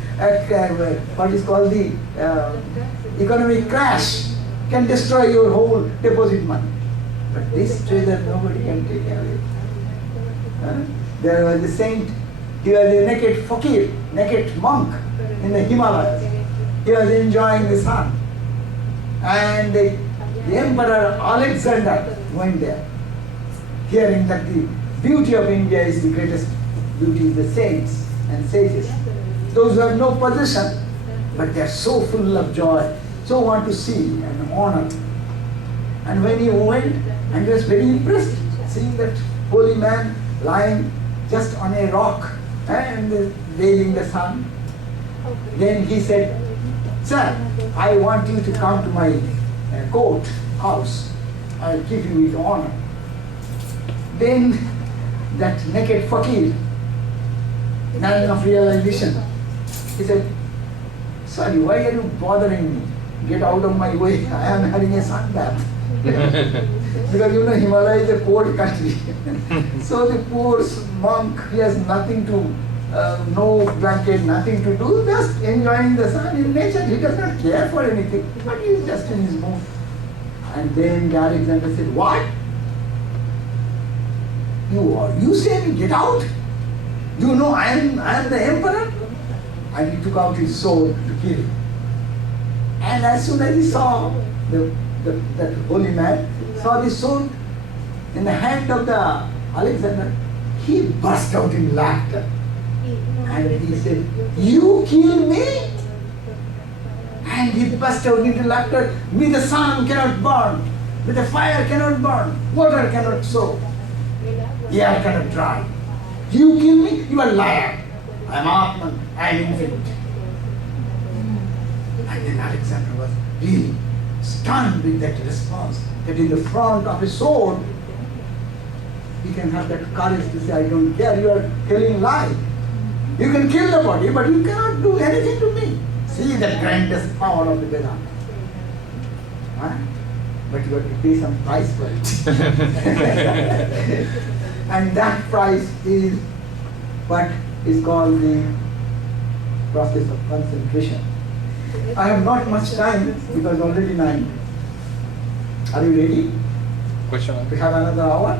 What is called the economic crash can destroy your whole deposit money. But this treasure nobody can take away. There was a saint, he was a naked fakir, naked monk in the Himalayas. He was enjoying the sun. And the Emperor Alexander went there, hearing that the beauty of India is the greatest beauty, the saints and sages. Those who have no possession, but they are so full of joy, so want to see and honor. And when he went, And he was very impressed seeing that holy man lying just on a rock and veiling the sun. Then he said, "Sir, I want you to come to my court house. I'll give you with honor." Then that naked fakir, man of realization, he said, "Sorry, why are you bothering me? Get out of my way. I am having a sunbath." Because you know Himalaya is a cold country. So the poor monk, he has nothing to, no blanket, nothing to do, just enjoying the sun in nature. He does not care for anything, but he is just in his mood. And then Alexander said, "What? You say me get out? You know I am the emperor?" And he took out his sword to kill him. And as soon as he saw that holy man, saw the sword in the hand of the Alexander, he burst out in laughter. And he said, "You kill me?" And he burst out into laughter. "Me the sun cannot burn, me the fire cannot burn, water cannot soak, air cannot dry. You kill me? You are a liar. I am Atman, I am infinite." And then Alexander was really stunned with that response, that in the front of a sword, he can have that courage to say, "I don't care, you are telling lie. You can kill the body, but you cannot do anything to me." See the grandest power of the Vedanta. Huh? But you have to pay some price for it. And that price is what is called the process of concentration. I have not much time because already 9. Are you ready? Question. We have another hour?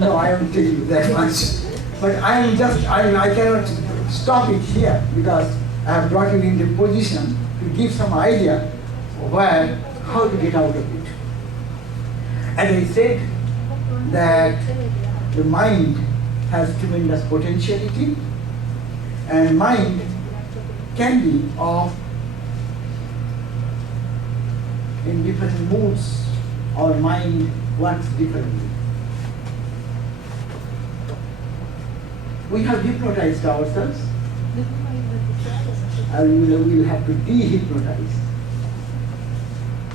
No, I won't tell you that much. But I cannot stop it here because I have brought you into position to give some idea of how to get out of it. As I said, that the mind has tremendous potentiality, and mind can be in different moods. Our mind works differently. We have hypnotized ourselves, and we will have to de-hypnotize.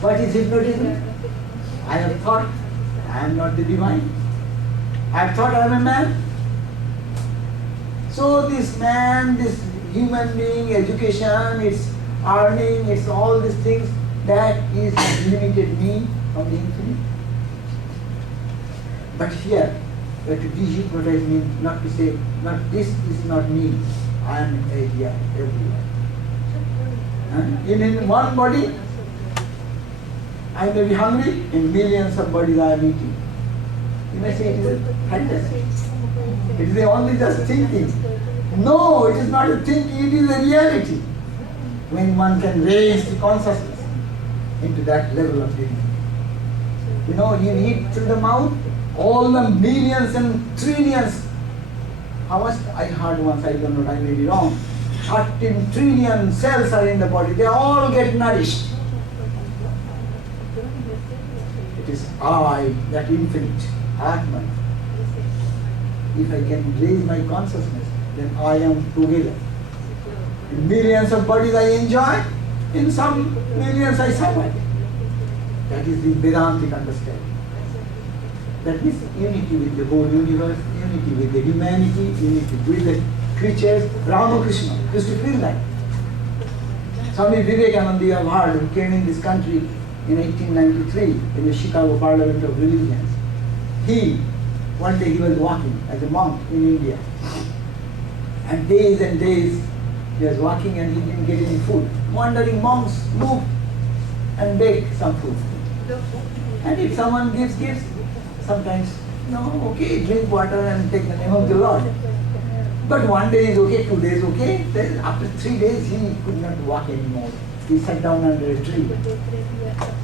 What is hypnotism? I have thought I am not the divine. I have thought I am a man. So this man, this human being, education, it's earning, it's all these things, that is limited me from the infinite. But here, we have to de-hypnotize me, not to say, not this is not me, I am here, everywhere. In one body, I may be hungry, in millions of bodies I am eating. You may say it is fantastic. It is only just thinking. No, it is not a thinking, it is a reality. When one can raise the consciousness into that level of dignity. You know, you eat through the mouth, all the millions and trillions. How much I heard once, I don't know, I may be wrong. 13 trillion cells are in the body, they all get nourished. It is I, that infinite, Atman. If I can raise my consciousness, then I am together. In millions of bodies I enjoy, in some millions I suffer. That is the Vedantic understanding. That means unity with the whole universe, unity with the humanity, unity with the creatures. Ramakrishna used to feel that. Swami Vivekananda, you have heard, who came in this country in 1893 in the Chicago Parliament of Religions. One day he was walking as a monk in India. And days he was walking and he didn't get any food. Wandering monks moved and begged some food. And if someone gives, sometimes, no, okay, drink water and take the name of the Lord. But one day is okay, 2 days okay. Then after 3 days he could not walk anymore. He sat down under a tree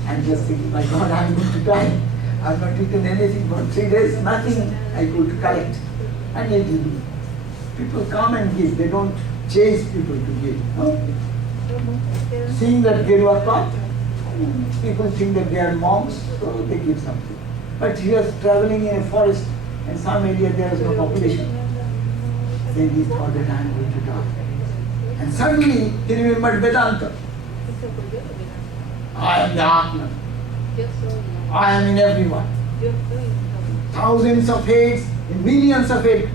and just thinking, my God, I'm going to die. I've not eaten anything for 3 days, nothing I could collect. And yet people come and give, they don't chase people to give. No? Seeing that Gerwa cloth, People think that they are monks, so they give something. But he was traveling in a forest, and some area there is no population. Then he thought that I am going to die. And suddenly he remembered Vedanta. I am the Atman. I am in everyone. Thousands of heads, in millions of heads,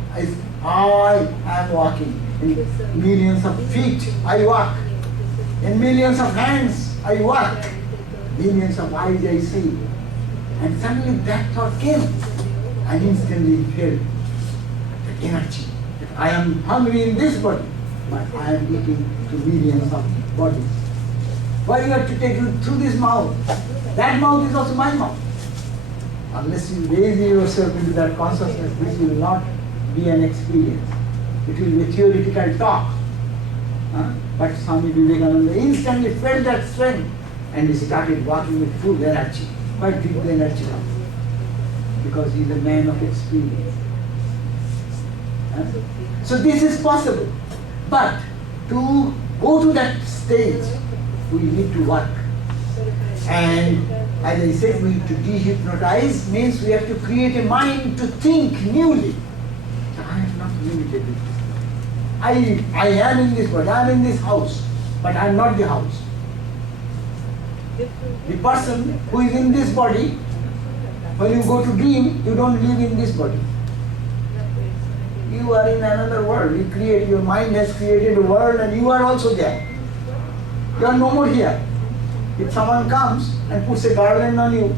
I am walking. In millions of feet, I walk. In millions of hands, I walk. Millions of eyes I see. And suddenly that thought came. And instantly he felt the energy. That I am hungry in this body, but I am eating to millions of bodies. Why you have to take you through this mouth? That mouth is also my mouth. Unless you raise yourself into that consciousness, this will not be an experience. It will be a theoretical talk. But Swami Vivekananda instantly felt that strength and he started walking with full energy. Quite did the energy come? Because he is a man of experience. So this is possible. But to go to that stage, we need to work. And as I said, we need to dehypnotize means we have to create a mind to think newly. So I am not limited with this. I am in this body, I am in this house, but I am not the house. The person who is in this body, when you go to dream, you don't live in this body. You are in another world. Your mind has created a world and you are also there. You are no more here. If someone comes and puts a garland on you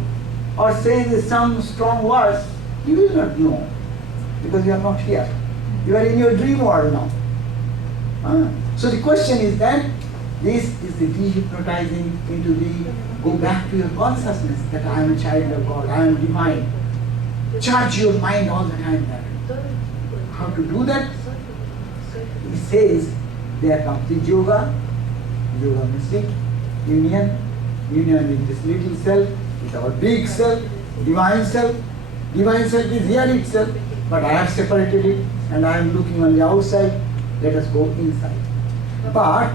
or says some strong words, you will not know because you are not here. You are in your dream world now. So the question is that this is the dehypnotizing into the, go back to your consciousness that I am a child of God, I am divine. Charge your mind all the time that. How to do that? He says there comes the yoga. Yoga means union with this little self, with our big self, divine self. Divine self is here itself, but I have separated it and I am looking on the outside. Let us go inside. But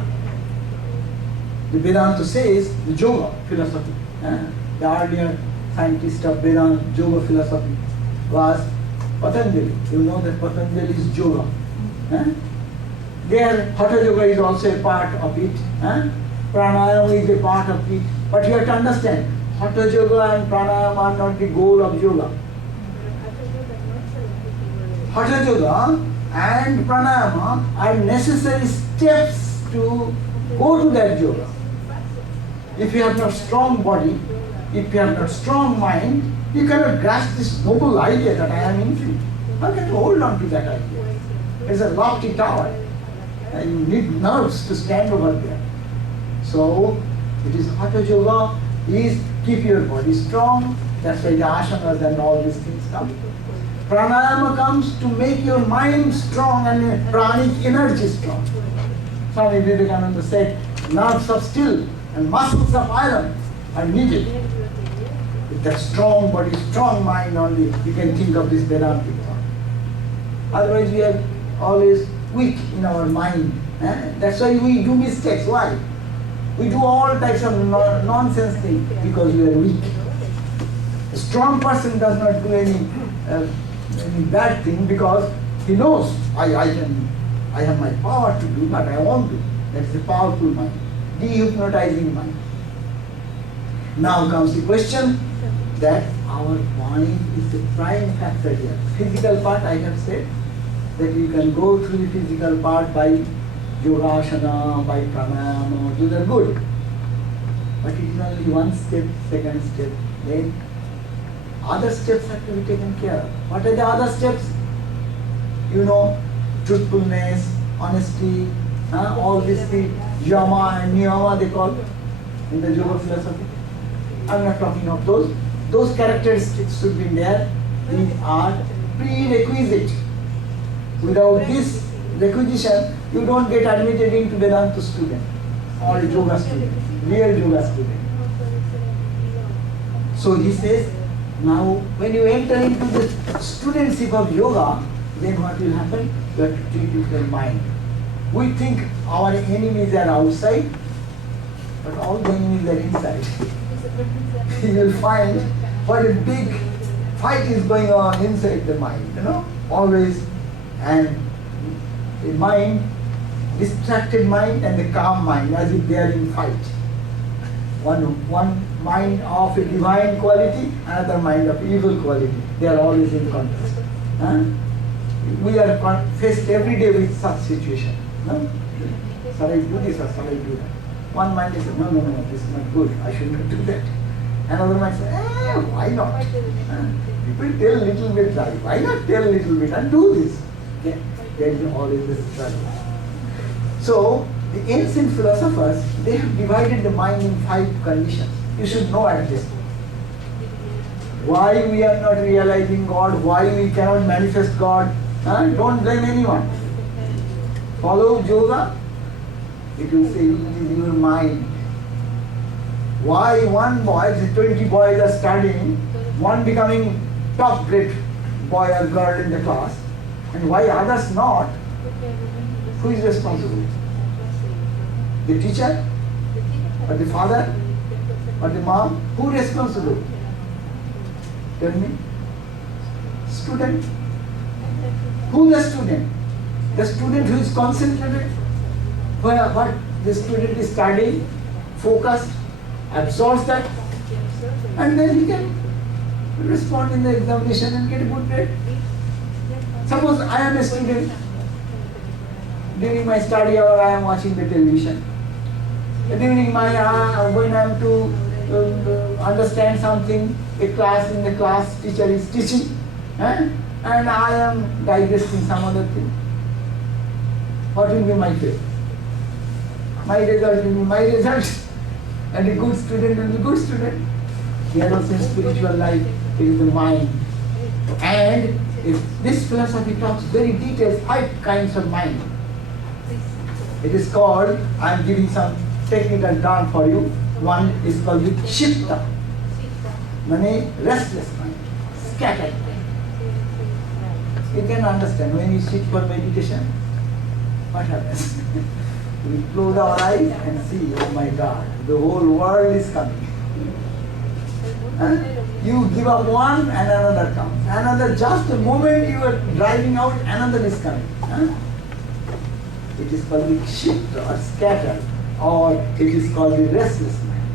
the Vedanta says the yoga philosophy, the earlier scientist of Vedanta yoga philosophy was Patanjali. You know that Patanjali is yoga. There, Hatha yoga is also a part of it. Pranayama is a part of it. But you have to understand, Hatha yoga and pranayama are not the goal of yoga. Hatha yoga and pranayama are necessary steps to go to that yoga. If you have not strong body, if you have not strong mind, you cannot grasp this noble idea that I am infinite. How can you hold on to that idea? It's a lofty tower and you need nerves to stand over there. So it is Hatha yoga is keep your body strong. That's why the asanas and all these things come. Pranayama comes to make your mind strong and pranic energy strong. Swami Vivekananda said, nerves of steel and muscles of iron are needed. With that strong body, strong mind only, you can think of this Vedantic thought. Otherwise we are always weak in our mind. That's why we do mistakes. Why? We do all types of nonsense things because we are weak. A strong person does not do any bad thing because he knows I have my power to do, but I won't do. That's a powerful mind, dehypnotizing mind. Now comes the question that our mind is the prime factor here. Physical part I have said that you can go through the physical part by yogasana, by pranayama, those are good. But it is only one step, second step, then other steps have to be taken care of. What are the other steps? You know, truthfulness, honesty, all these things, yama and niyama they call in the yoga philosophy. I'm not talking of those. Those characteristics should be there. These are prerequisite. Without this requisition, you don't get admitted into Vedanta student or yoga student, real yoga student. So he says, now when you enter into the studentship of yoga, then what will happen? You have to treat with your mind. We think our enemies are outside, but all the enemies are inside. you will find what a big fight is going on inside the mind, always. And the mind, distracted mind and the calm mind, as if they are in fight. One mind of a divine quality, another mind of evil quality. They are always in contest. We are faced every day with such situation. No? Shall I do this or shall I do that? One mind is no, this is not good, I should not do that. Another mind says, why not? People tell little bit right, why not tell little bit and do this? Okay? There is always this struggle. So, the ancient philosophers, they have divided the mind in 5 conditions. You should know at least. Why we are not realizing God, why we cannot manifest God. Don't blame anyone. Follow yoga, it will say it is your mind. Why one boy, 20 boys are studying, one becoming top grade boy or girl in the class, and why others not? Who is responsible? The teacher? Or the father? Or the mom? Who is responsible? Tell me. Student. Who the student? The student who is concentrated. What the student is studying, focused, absorbs that, and then he can respond in the examination and get a good grade. Suppose I am a student. During my study hour, I am watching the television. During my when I am to understand something, a class in the class, teacher is teaching, and I am digesting some other thing. What will be my fate? My result will be my result, and a good student will be good student. Here also in spiritual life, it is the mind. And if this philosophy talks very detailed 5 kinds of mind. It is called, I am giving some technical term for you. One is called vikshipta, meaning restless mind, scattered mind. You can understand when you sit for meditation, what happens? We close our eyes and see, oh my God, the whole world is coming. You give up one and another comes. Another, just the moment you are driving out, another is coming. It is called vikshipta or scattered, or it is called the restless mind.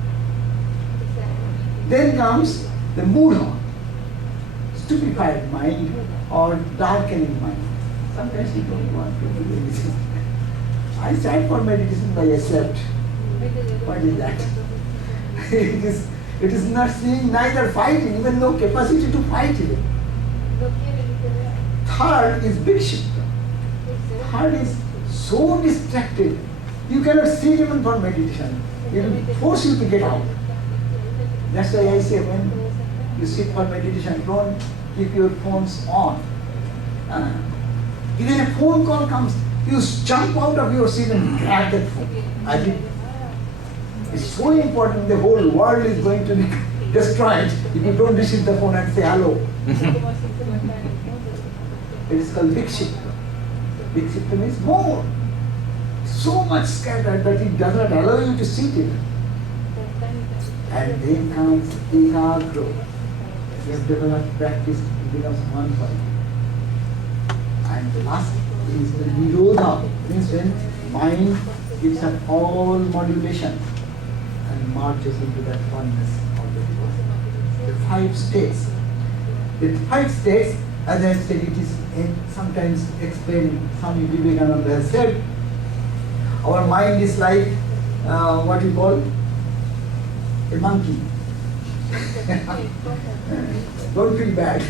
Then comes the mudha, stupefied mind or darkening mind. Sometimes you don't want to do anything. I sat for meditation but I slept. What is that? It is not seeing, neither fighting, even no capacity to fight even. Third is vikshipta. Third is so distracted, you cannot sit even for meditation. It will force you to get out. That's why I say when you sit for meditation, don't keep your phones on. Even a phone call comes, you jump out of your seat and grab that phone. It's so important, the whole world is going to be destroyed if you don't receive the phone and say hello. It is called vikshipta. Vikshipta means more. So much scattered that it does not allow you to sit it. And then comes ekagro. You have developed practice, it becomes one point. And the last is the nirodha, means when mind gives up all modulation and marches into that oneness of the divine. The 5 states. The 5 states, as I said, it is sometimes explained, Swami Vivekananda has said, our mind is like what you call a monkey. Don't feel bad.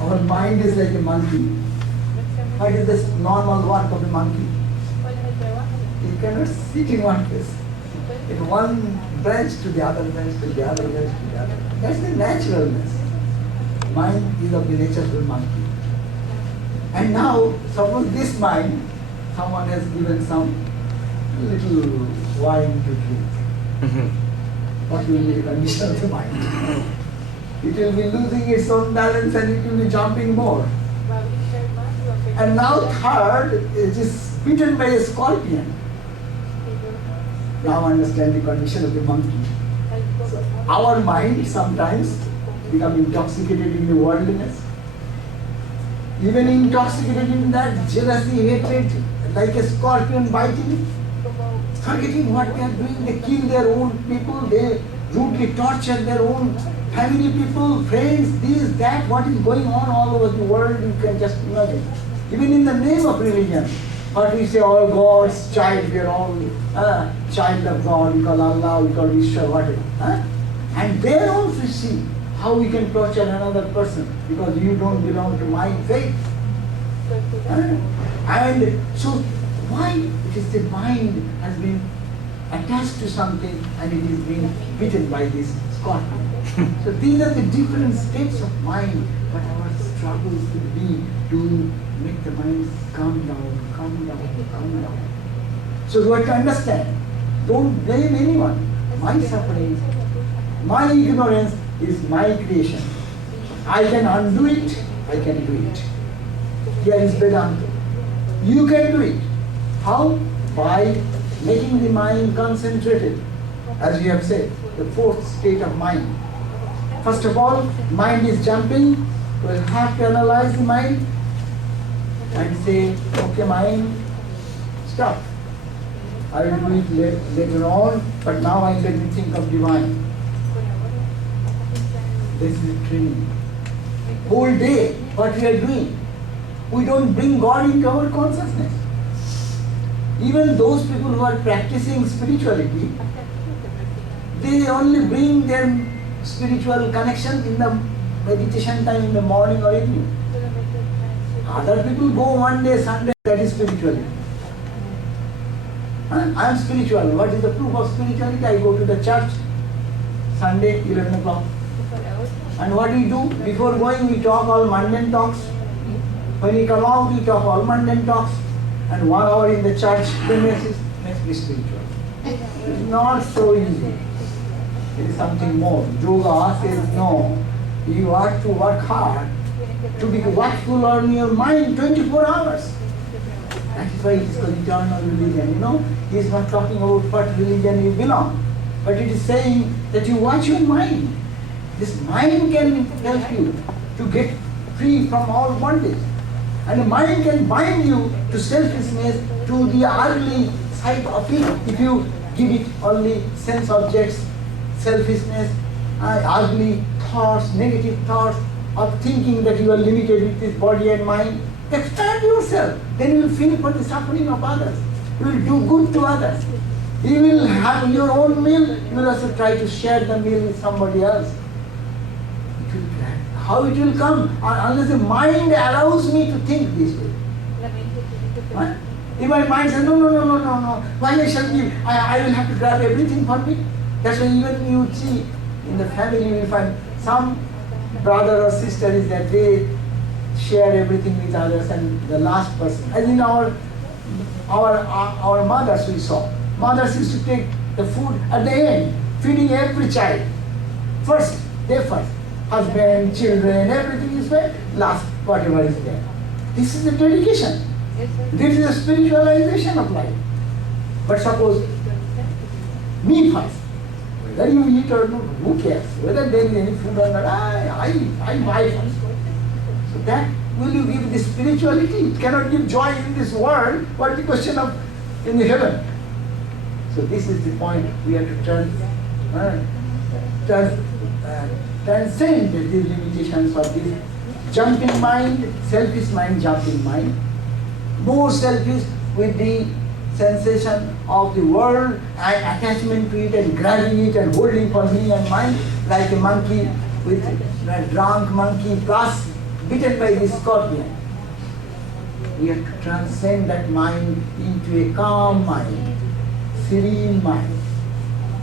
Our mind is like a monkey. What is the normal work of a monkey? You cannot sit in one place. In one branch to the other branch to the other branch to the other. That's the naturalness. Mind is of the nature of a monkey. And now, suppose this mind, someone has given some little wine to drink. What will be the condition of the mind? It will be losing its own balance and it will be jumping more. And now third, it is bitten by a scorpion. Now understand the condition of the monkey. our mind sometimes become intoxicated in the worldliness. Even intoxicated in that jealousy, hatred, like a scorpion biting, forgetting what they are doing. They kill their own people, they rudely torture their own family people, friends, this, that, what is going on all over the world, you can just imagine. Even in the name of religion, what we say, all God's child, we are all child of God, we call Allah, we call Ishwar, whatever. And there also see how we can torture another person because you don't belong to my faith. And so why? It is the mind has been attached to something and it is being bitten by this scorpion. So these are the different states of mind, but our struggle should be to make the mind calm down, calm down, calm down. So you have to understand, don't blame anyone. My suffering, my ignorance is my creation. I can undo it, I can do it. Here is Vedanta. You can do it. How? By making the mind concentrated. As we have said, the fourth state of mind. First of all, mind is jumping. We'll have to analyze the mind and say, okay, mind, stop. I will do it later on, but now I let me think of divine. This is training. Whole day, what we are doing, we don't bring God into our consciousness. Even those people who are practicing spirituality, they only bring their spiritual connection in the meditation time in the morning or evening. Other people go one day, Sunday, that is spirituality. I am spiritual. What is the proof of spirituality? I go to the church, Sunday, 11 o'clock. And what we do? Before going, we talk all mundane talks. When we come out, we talk all mundane talks. And 1 hour in the church, the message makes me spiritual. It's not so easy. It is something more. Yoga says no. You have to work hard to be watchful on your mind 24 hours. That is why it is called eternal religion. You know, he is not talking about what religion you belong, but it is saying that you watch your mind. This mind can help you to get free from all bondage. And the mind can bind you to selfishness, to the ugly side of it. If you give it only sense objects, selfishness, ugly thoughts, negative thoughts of thinking that you are limited with this body and mind, expand yourself. Then you will feel for the suffering of others. You will do good to others. You will have your own meal. You will also try to share the meal with somebody else. How it will come? Unless the mind allows me to think this way. What? If my mind says, no, why I shall give? I will have to grab everything for me. That's why even you see in the family you will find some brother or sister is that they share everything with others and the last person. As in our mothers we saw. Mothers used to take the food at the end, feeding every child. First, they first. Husband, children, everything is there. Last, whatever is there. This is the dedication. This is the spiritualization of life. But suppose me first. Whether you eat or not, who cares? Whether there is any food or not, I buy first. So that will you give the spirituality? It cannot give joy in this world. What the question of in the heaven? So this is the point we have to transcend the limitations of this jumping mind, selfish mind, jumping mind. More selfish with the sensation of the world and attachment to it and grabbing it and holding for me and mine, like a monkey with a drunk monkey plus bitten by the scorpion. We have to transcend that mind into a calm mind, serene mind.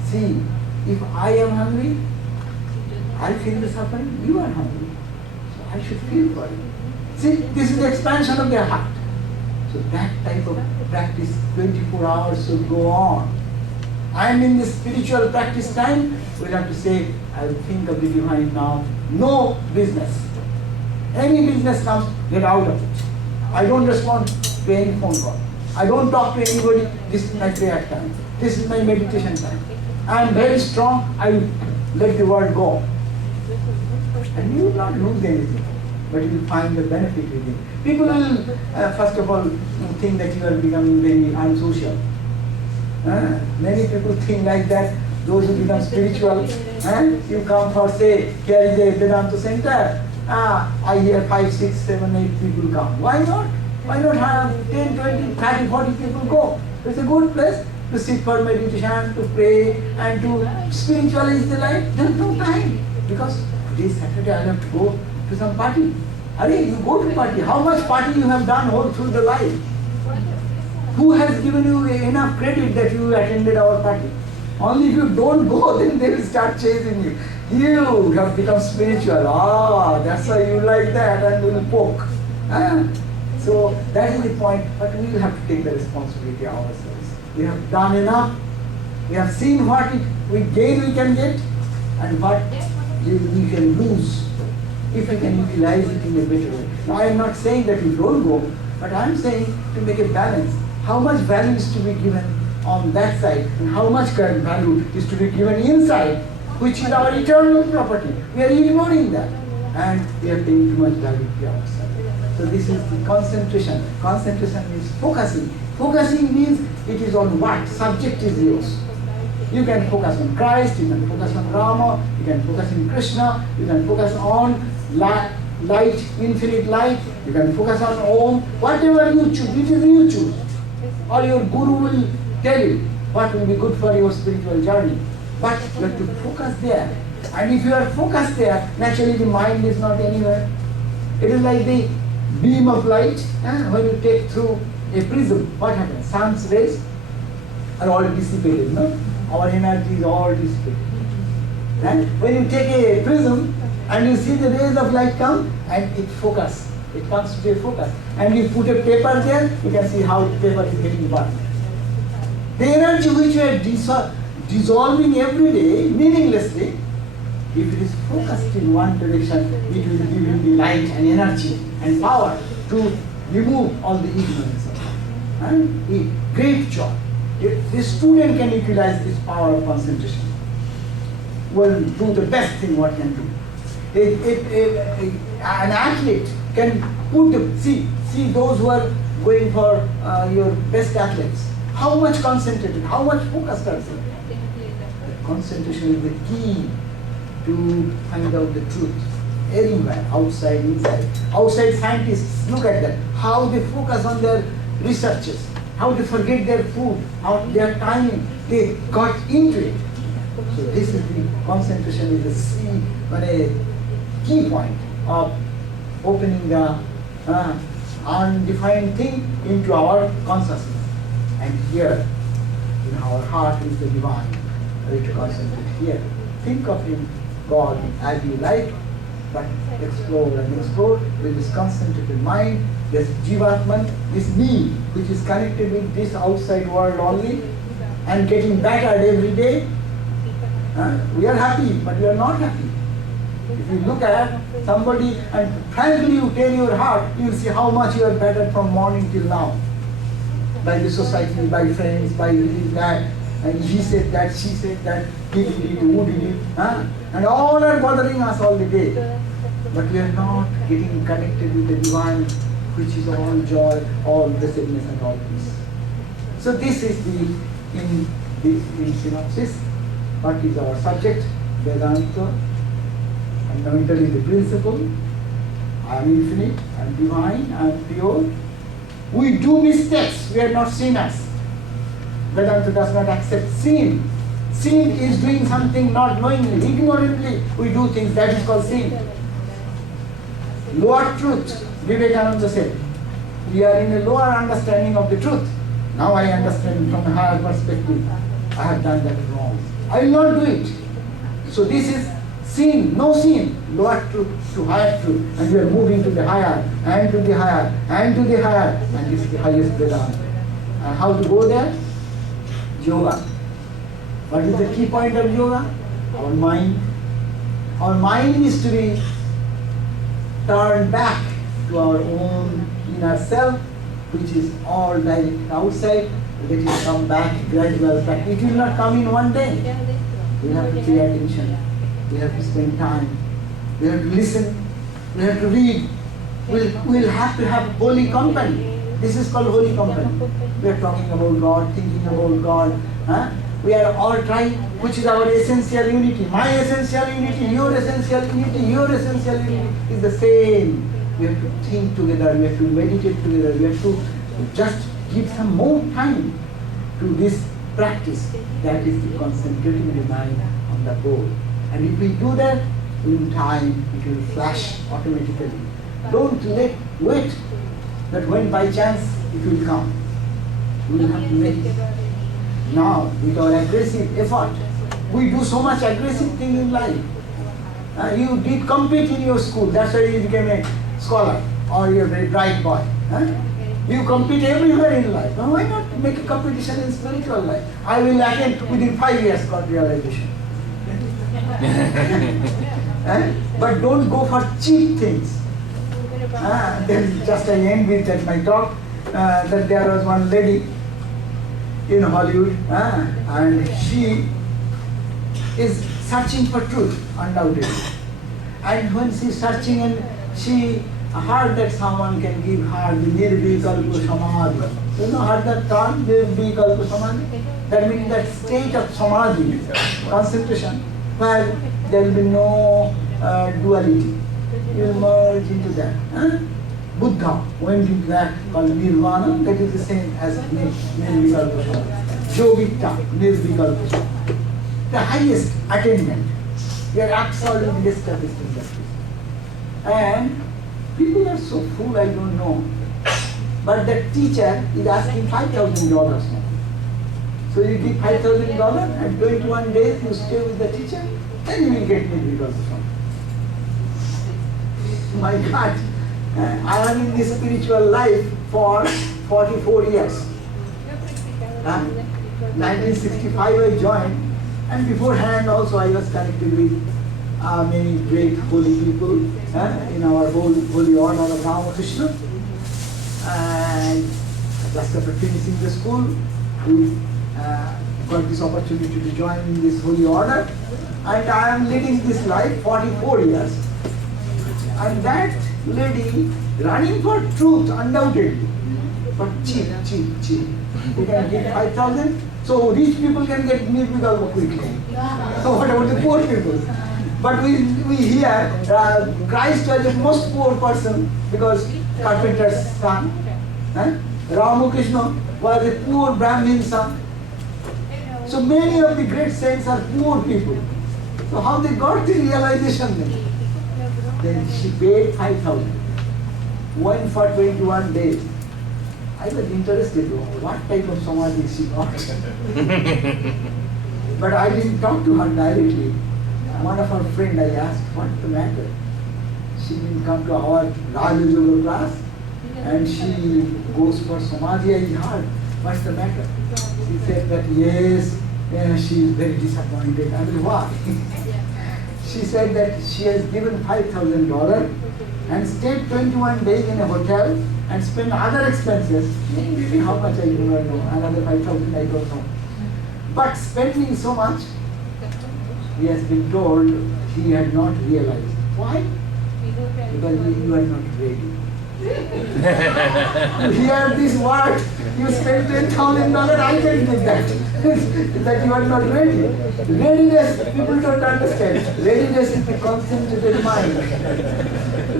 See, if I am hungry, I feel the suffering, you are hungry. So I should feel for you. See, this is the expansion of their heart. So that type of practice 24 hours should go on. And in the spiritual practice time, we'll have to say, I will think of the divine now. No business. Any business comes, get out of it. I don't respond to any phone call. I don't talk to anybody. This is my prayer time. This is my meditation time. I am very strong. I will let the world go. And you will not lose anything, but you will find the benefit within. People will, first of all, think that you are becoming very unsocial. Many people think like that. Those who become spiritual, you come for, say, here is a Vedanta center. I hear 5, 6, 7, 8 people come. Why not? Why not have 10, 20, 30, 40 people go? It's a good place to sit for meditation, to pray, and to spiritualize the life. There's no time. Because this Saturday I have to go to some party. You go to party. How much party you have done all through the life? Who has given you enough credit that you attended our party? Only if you don't go, then they will start chasing you. You have become spiritual. That's why you like that, and will poke. So that is the point. But we will have to take the responsibility ourselves. We have done enough. We have seen what we gain, we can get, and what we can lose if we can utilize it in a better way. Now I am not saying that we don't go, but I am saying to make a balance. How much value is to be given on that side, and how much value is to be given inside, which is our eternal property. We are ignoring that, and we are paying too much value to ourselves. So this is the concentration. Concentration means focusing. Focusing means it is on what? Subject is yours. You can focus on Christ, you can focus on Rama, you can focus on Krishna, you can focus on light, infinite light, you can focus on Om, whatever you choose, it is you choose. Or your guru will tell you what will be good for your spiritual journey. But you have to focus there. And if you are focused there, naturally the mind is not anywhere. It is like the beam of light. When you take through a prism, what happens? Sun's rays are all dissipated, no? Our energy is all dissipated. And when you take a prism and you see the rays of light come and it focus, it comes to a focus. And you put a paper there, you can see how the paper is getting burned. The energy which you are dissolving every day, meaninglessly, if it is focused in one direction, it will give you the light and energy and power to remove all the ignorance. And a great job. If the student can utilize this power of concentration, will do the best thing what can do. An athlete can put see those who are going for your best athletes. How much concentrated, how much focused are they? Concentration is the key to find out the truth. Anywhere, outside, inside. Outside scientists, look at that. How they focus on their researches, how they forget their food, how their timing, they got into it. So this is the concentration is a key point of opening the undefined thing into our consciousness. And here, in our heart is the divine. We to concentrate here. Think of him, God, as you like, but explore and explore with this concentrated mind, this Jivatman, this me, which is connected with this outside world only, and getting battered every day. We are happy, but we are not happy. If you look at somebody and frankly you tell your heart, you will see how much you are battered from morning till now. By the society, by friends, by this, that, and he said that, she said that, he did it, who did it, and all are bothering us all the day. But we are not getting connected with the divine, which is all joy, all blessedness and all peace. So this is in synopsis, what is our subject, Vedanta, fundamentally the principle, I am infinite, I am divine, I am pure. We do mistakes, we are not sinners. Vedanta does not accept sin. Sin is doing something not knowingly, ignorantly we do things, that is called sin. Lower truth, Vivekananda said, we are in a lower understanding of the truth. Now I understand from a higher perspective, I have done that wrong. I will not do it. So this is sin, no sin, lower truth to higher truth, and we are moving to the higher, and to the higher, and to the higher, and this is the highest Vedanta. And how to go there? Yoga. What is the key point of yoga? Our mind. Our mind is to be turned back to our own inner self, which is all directed outside. Let it come back gradual practice. It will not come in one day. We have to pay attention. We have to spend time. We have to listen. We have to read. We'll have to have holy company. This is called holy company. We are talking about God, thinking about God. Huh? We are all trying, which is our essential unity. My essential unity, your essential unity, your essential unity is the same. We have to think together, we have to meditate together, we have to just give some more time to this practice. That is the concentrating the mind on the goal. And if we do that, in time it will flash automatically. Don't wait that when by chance it will come. We will have to make it. Now, with our aggressive effort, we do so much aggressive thing in life. You did compete in your school, that's why you became a scholar or you're a very bright boy. You compete everywhere in life. Now, why not make a competition in spiritual life? I will attend within 5 years got realization. But don't go for cheap things. Then just I end with that my talk, that there was one lady in Hollywood, and she is searching for truth, undoubtedly. And when she's searching, and she heard that someone can give her the nirvikalpa samadhi. You know, heard that term, nirvikalpa samadhi? That means that state of samadhi, concentration, where there will be no duality. You will merge into that. Buddha went into that called nirvana, that is the same as nirvikalpa samadhi. Yogita, nirvikalpa samadhi. The highest attainment. We are absolutely established in that. And people are so fool, I don't know. But the teacher is asking $5,000 now. So you give $5,000 and 21 days you stay with the teacher, then you will get nirvikalpa samadhi. My God, I am in this spiritual life for 44 years. 1965 I joined, and beforehand also I was connected with many great holy people in our holy order of Ramakrishna. And just after finishing the school, we got this opportunity to join in this holy order, and I am leading this life 44 years. And that lady running for truth, undoubtedly, but cheap. You can get 5,000, so rich people can get nirvikalpa quickly. So what about the poor people? But we hear Christ was the most poor person because carpenter's son. Ramakrishna was a poor Brahmin son. So many of the great saints are poor people. So how they got the realization then? Then she paid 5,000. Went for 21 days. I was interested in what type of samadhi she got. But I didn't talk to her directly. One of her friends, I asked, what's the matter? She didn't come to our Raja Yoga class and she goes for samadhi. I heard, what's the matter? She said that yes, she is very disappointed. I mean, why? She said that she has given $5,000 and stayed 21 days in a hotel and spent other expenses. Maybe how much I do not know, another 5,000 I don't know. But spending so much, he has been told he had not realized. Why? Because you are not ready. You hear this word, you spend $10,000, I can do that. That you are not ready. Readiness, people don't understand. Readiness is the concentrated mind.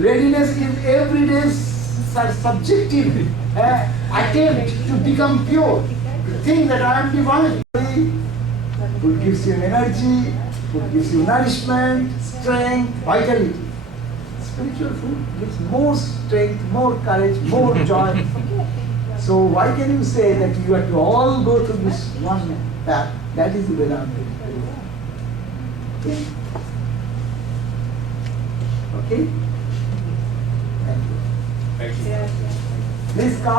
Readiness is everyday subjective attempt to become pure. To think that I am divine. Food gives you energy, food gives you nourishment, strength, vitality. Spiritual food gives more strength, more courage, more joy. So why can you say that you have to all go to this one path? That is the Vedanta. Okay? Okay? Thank you. Thank you. Please come.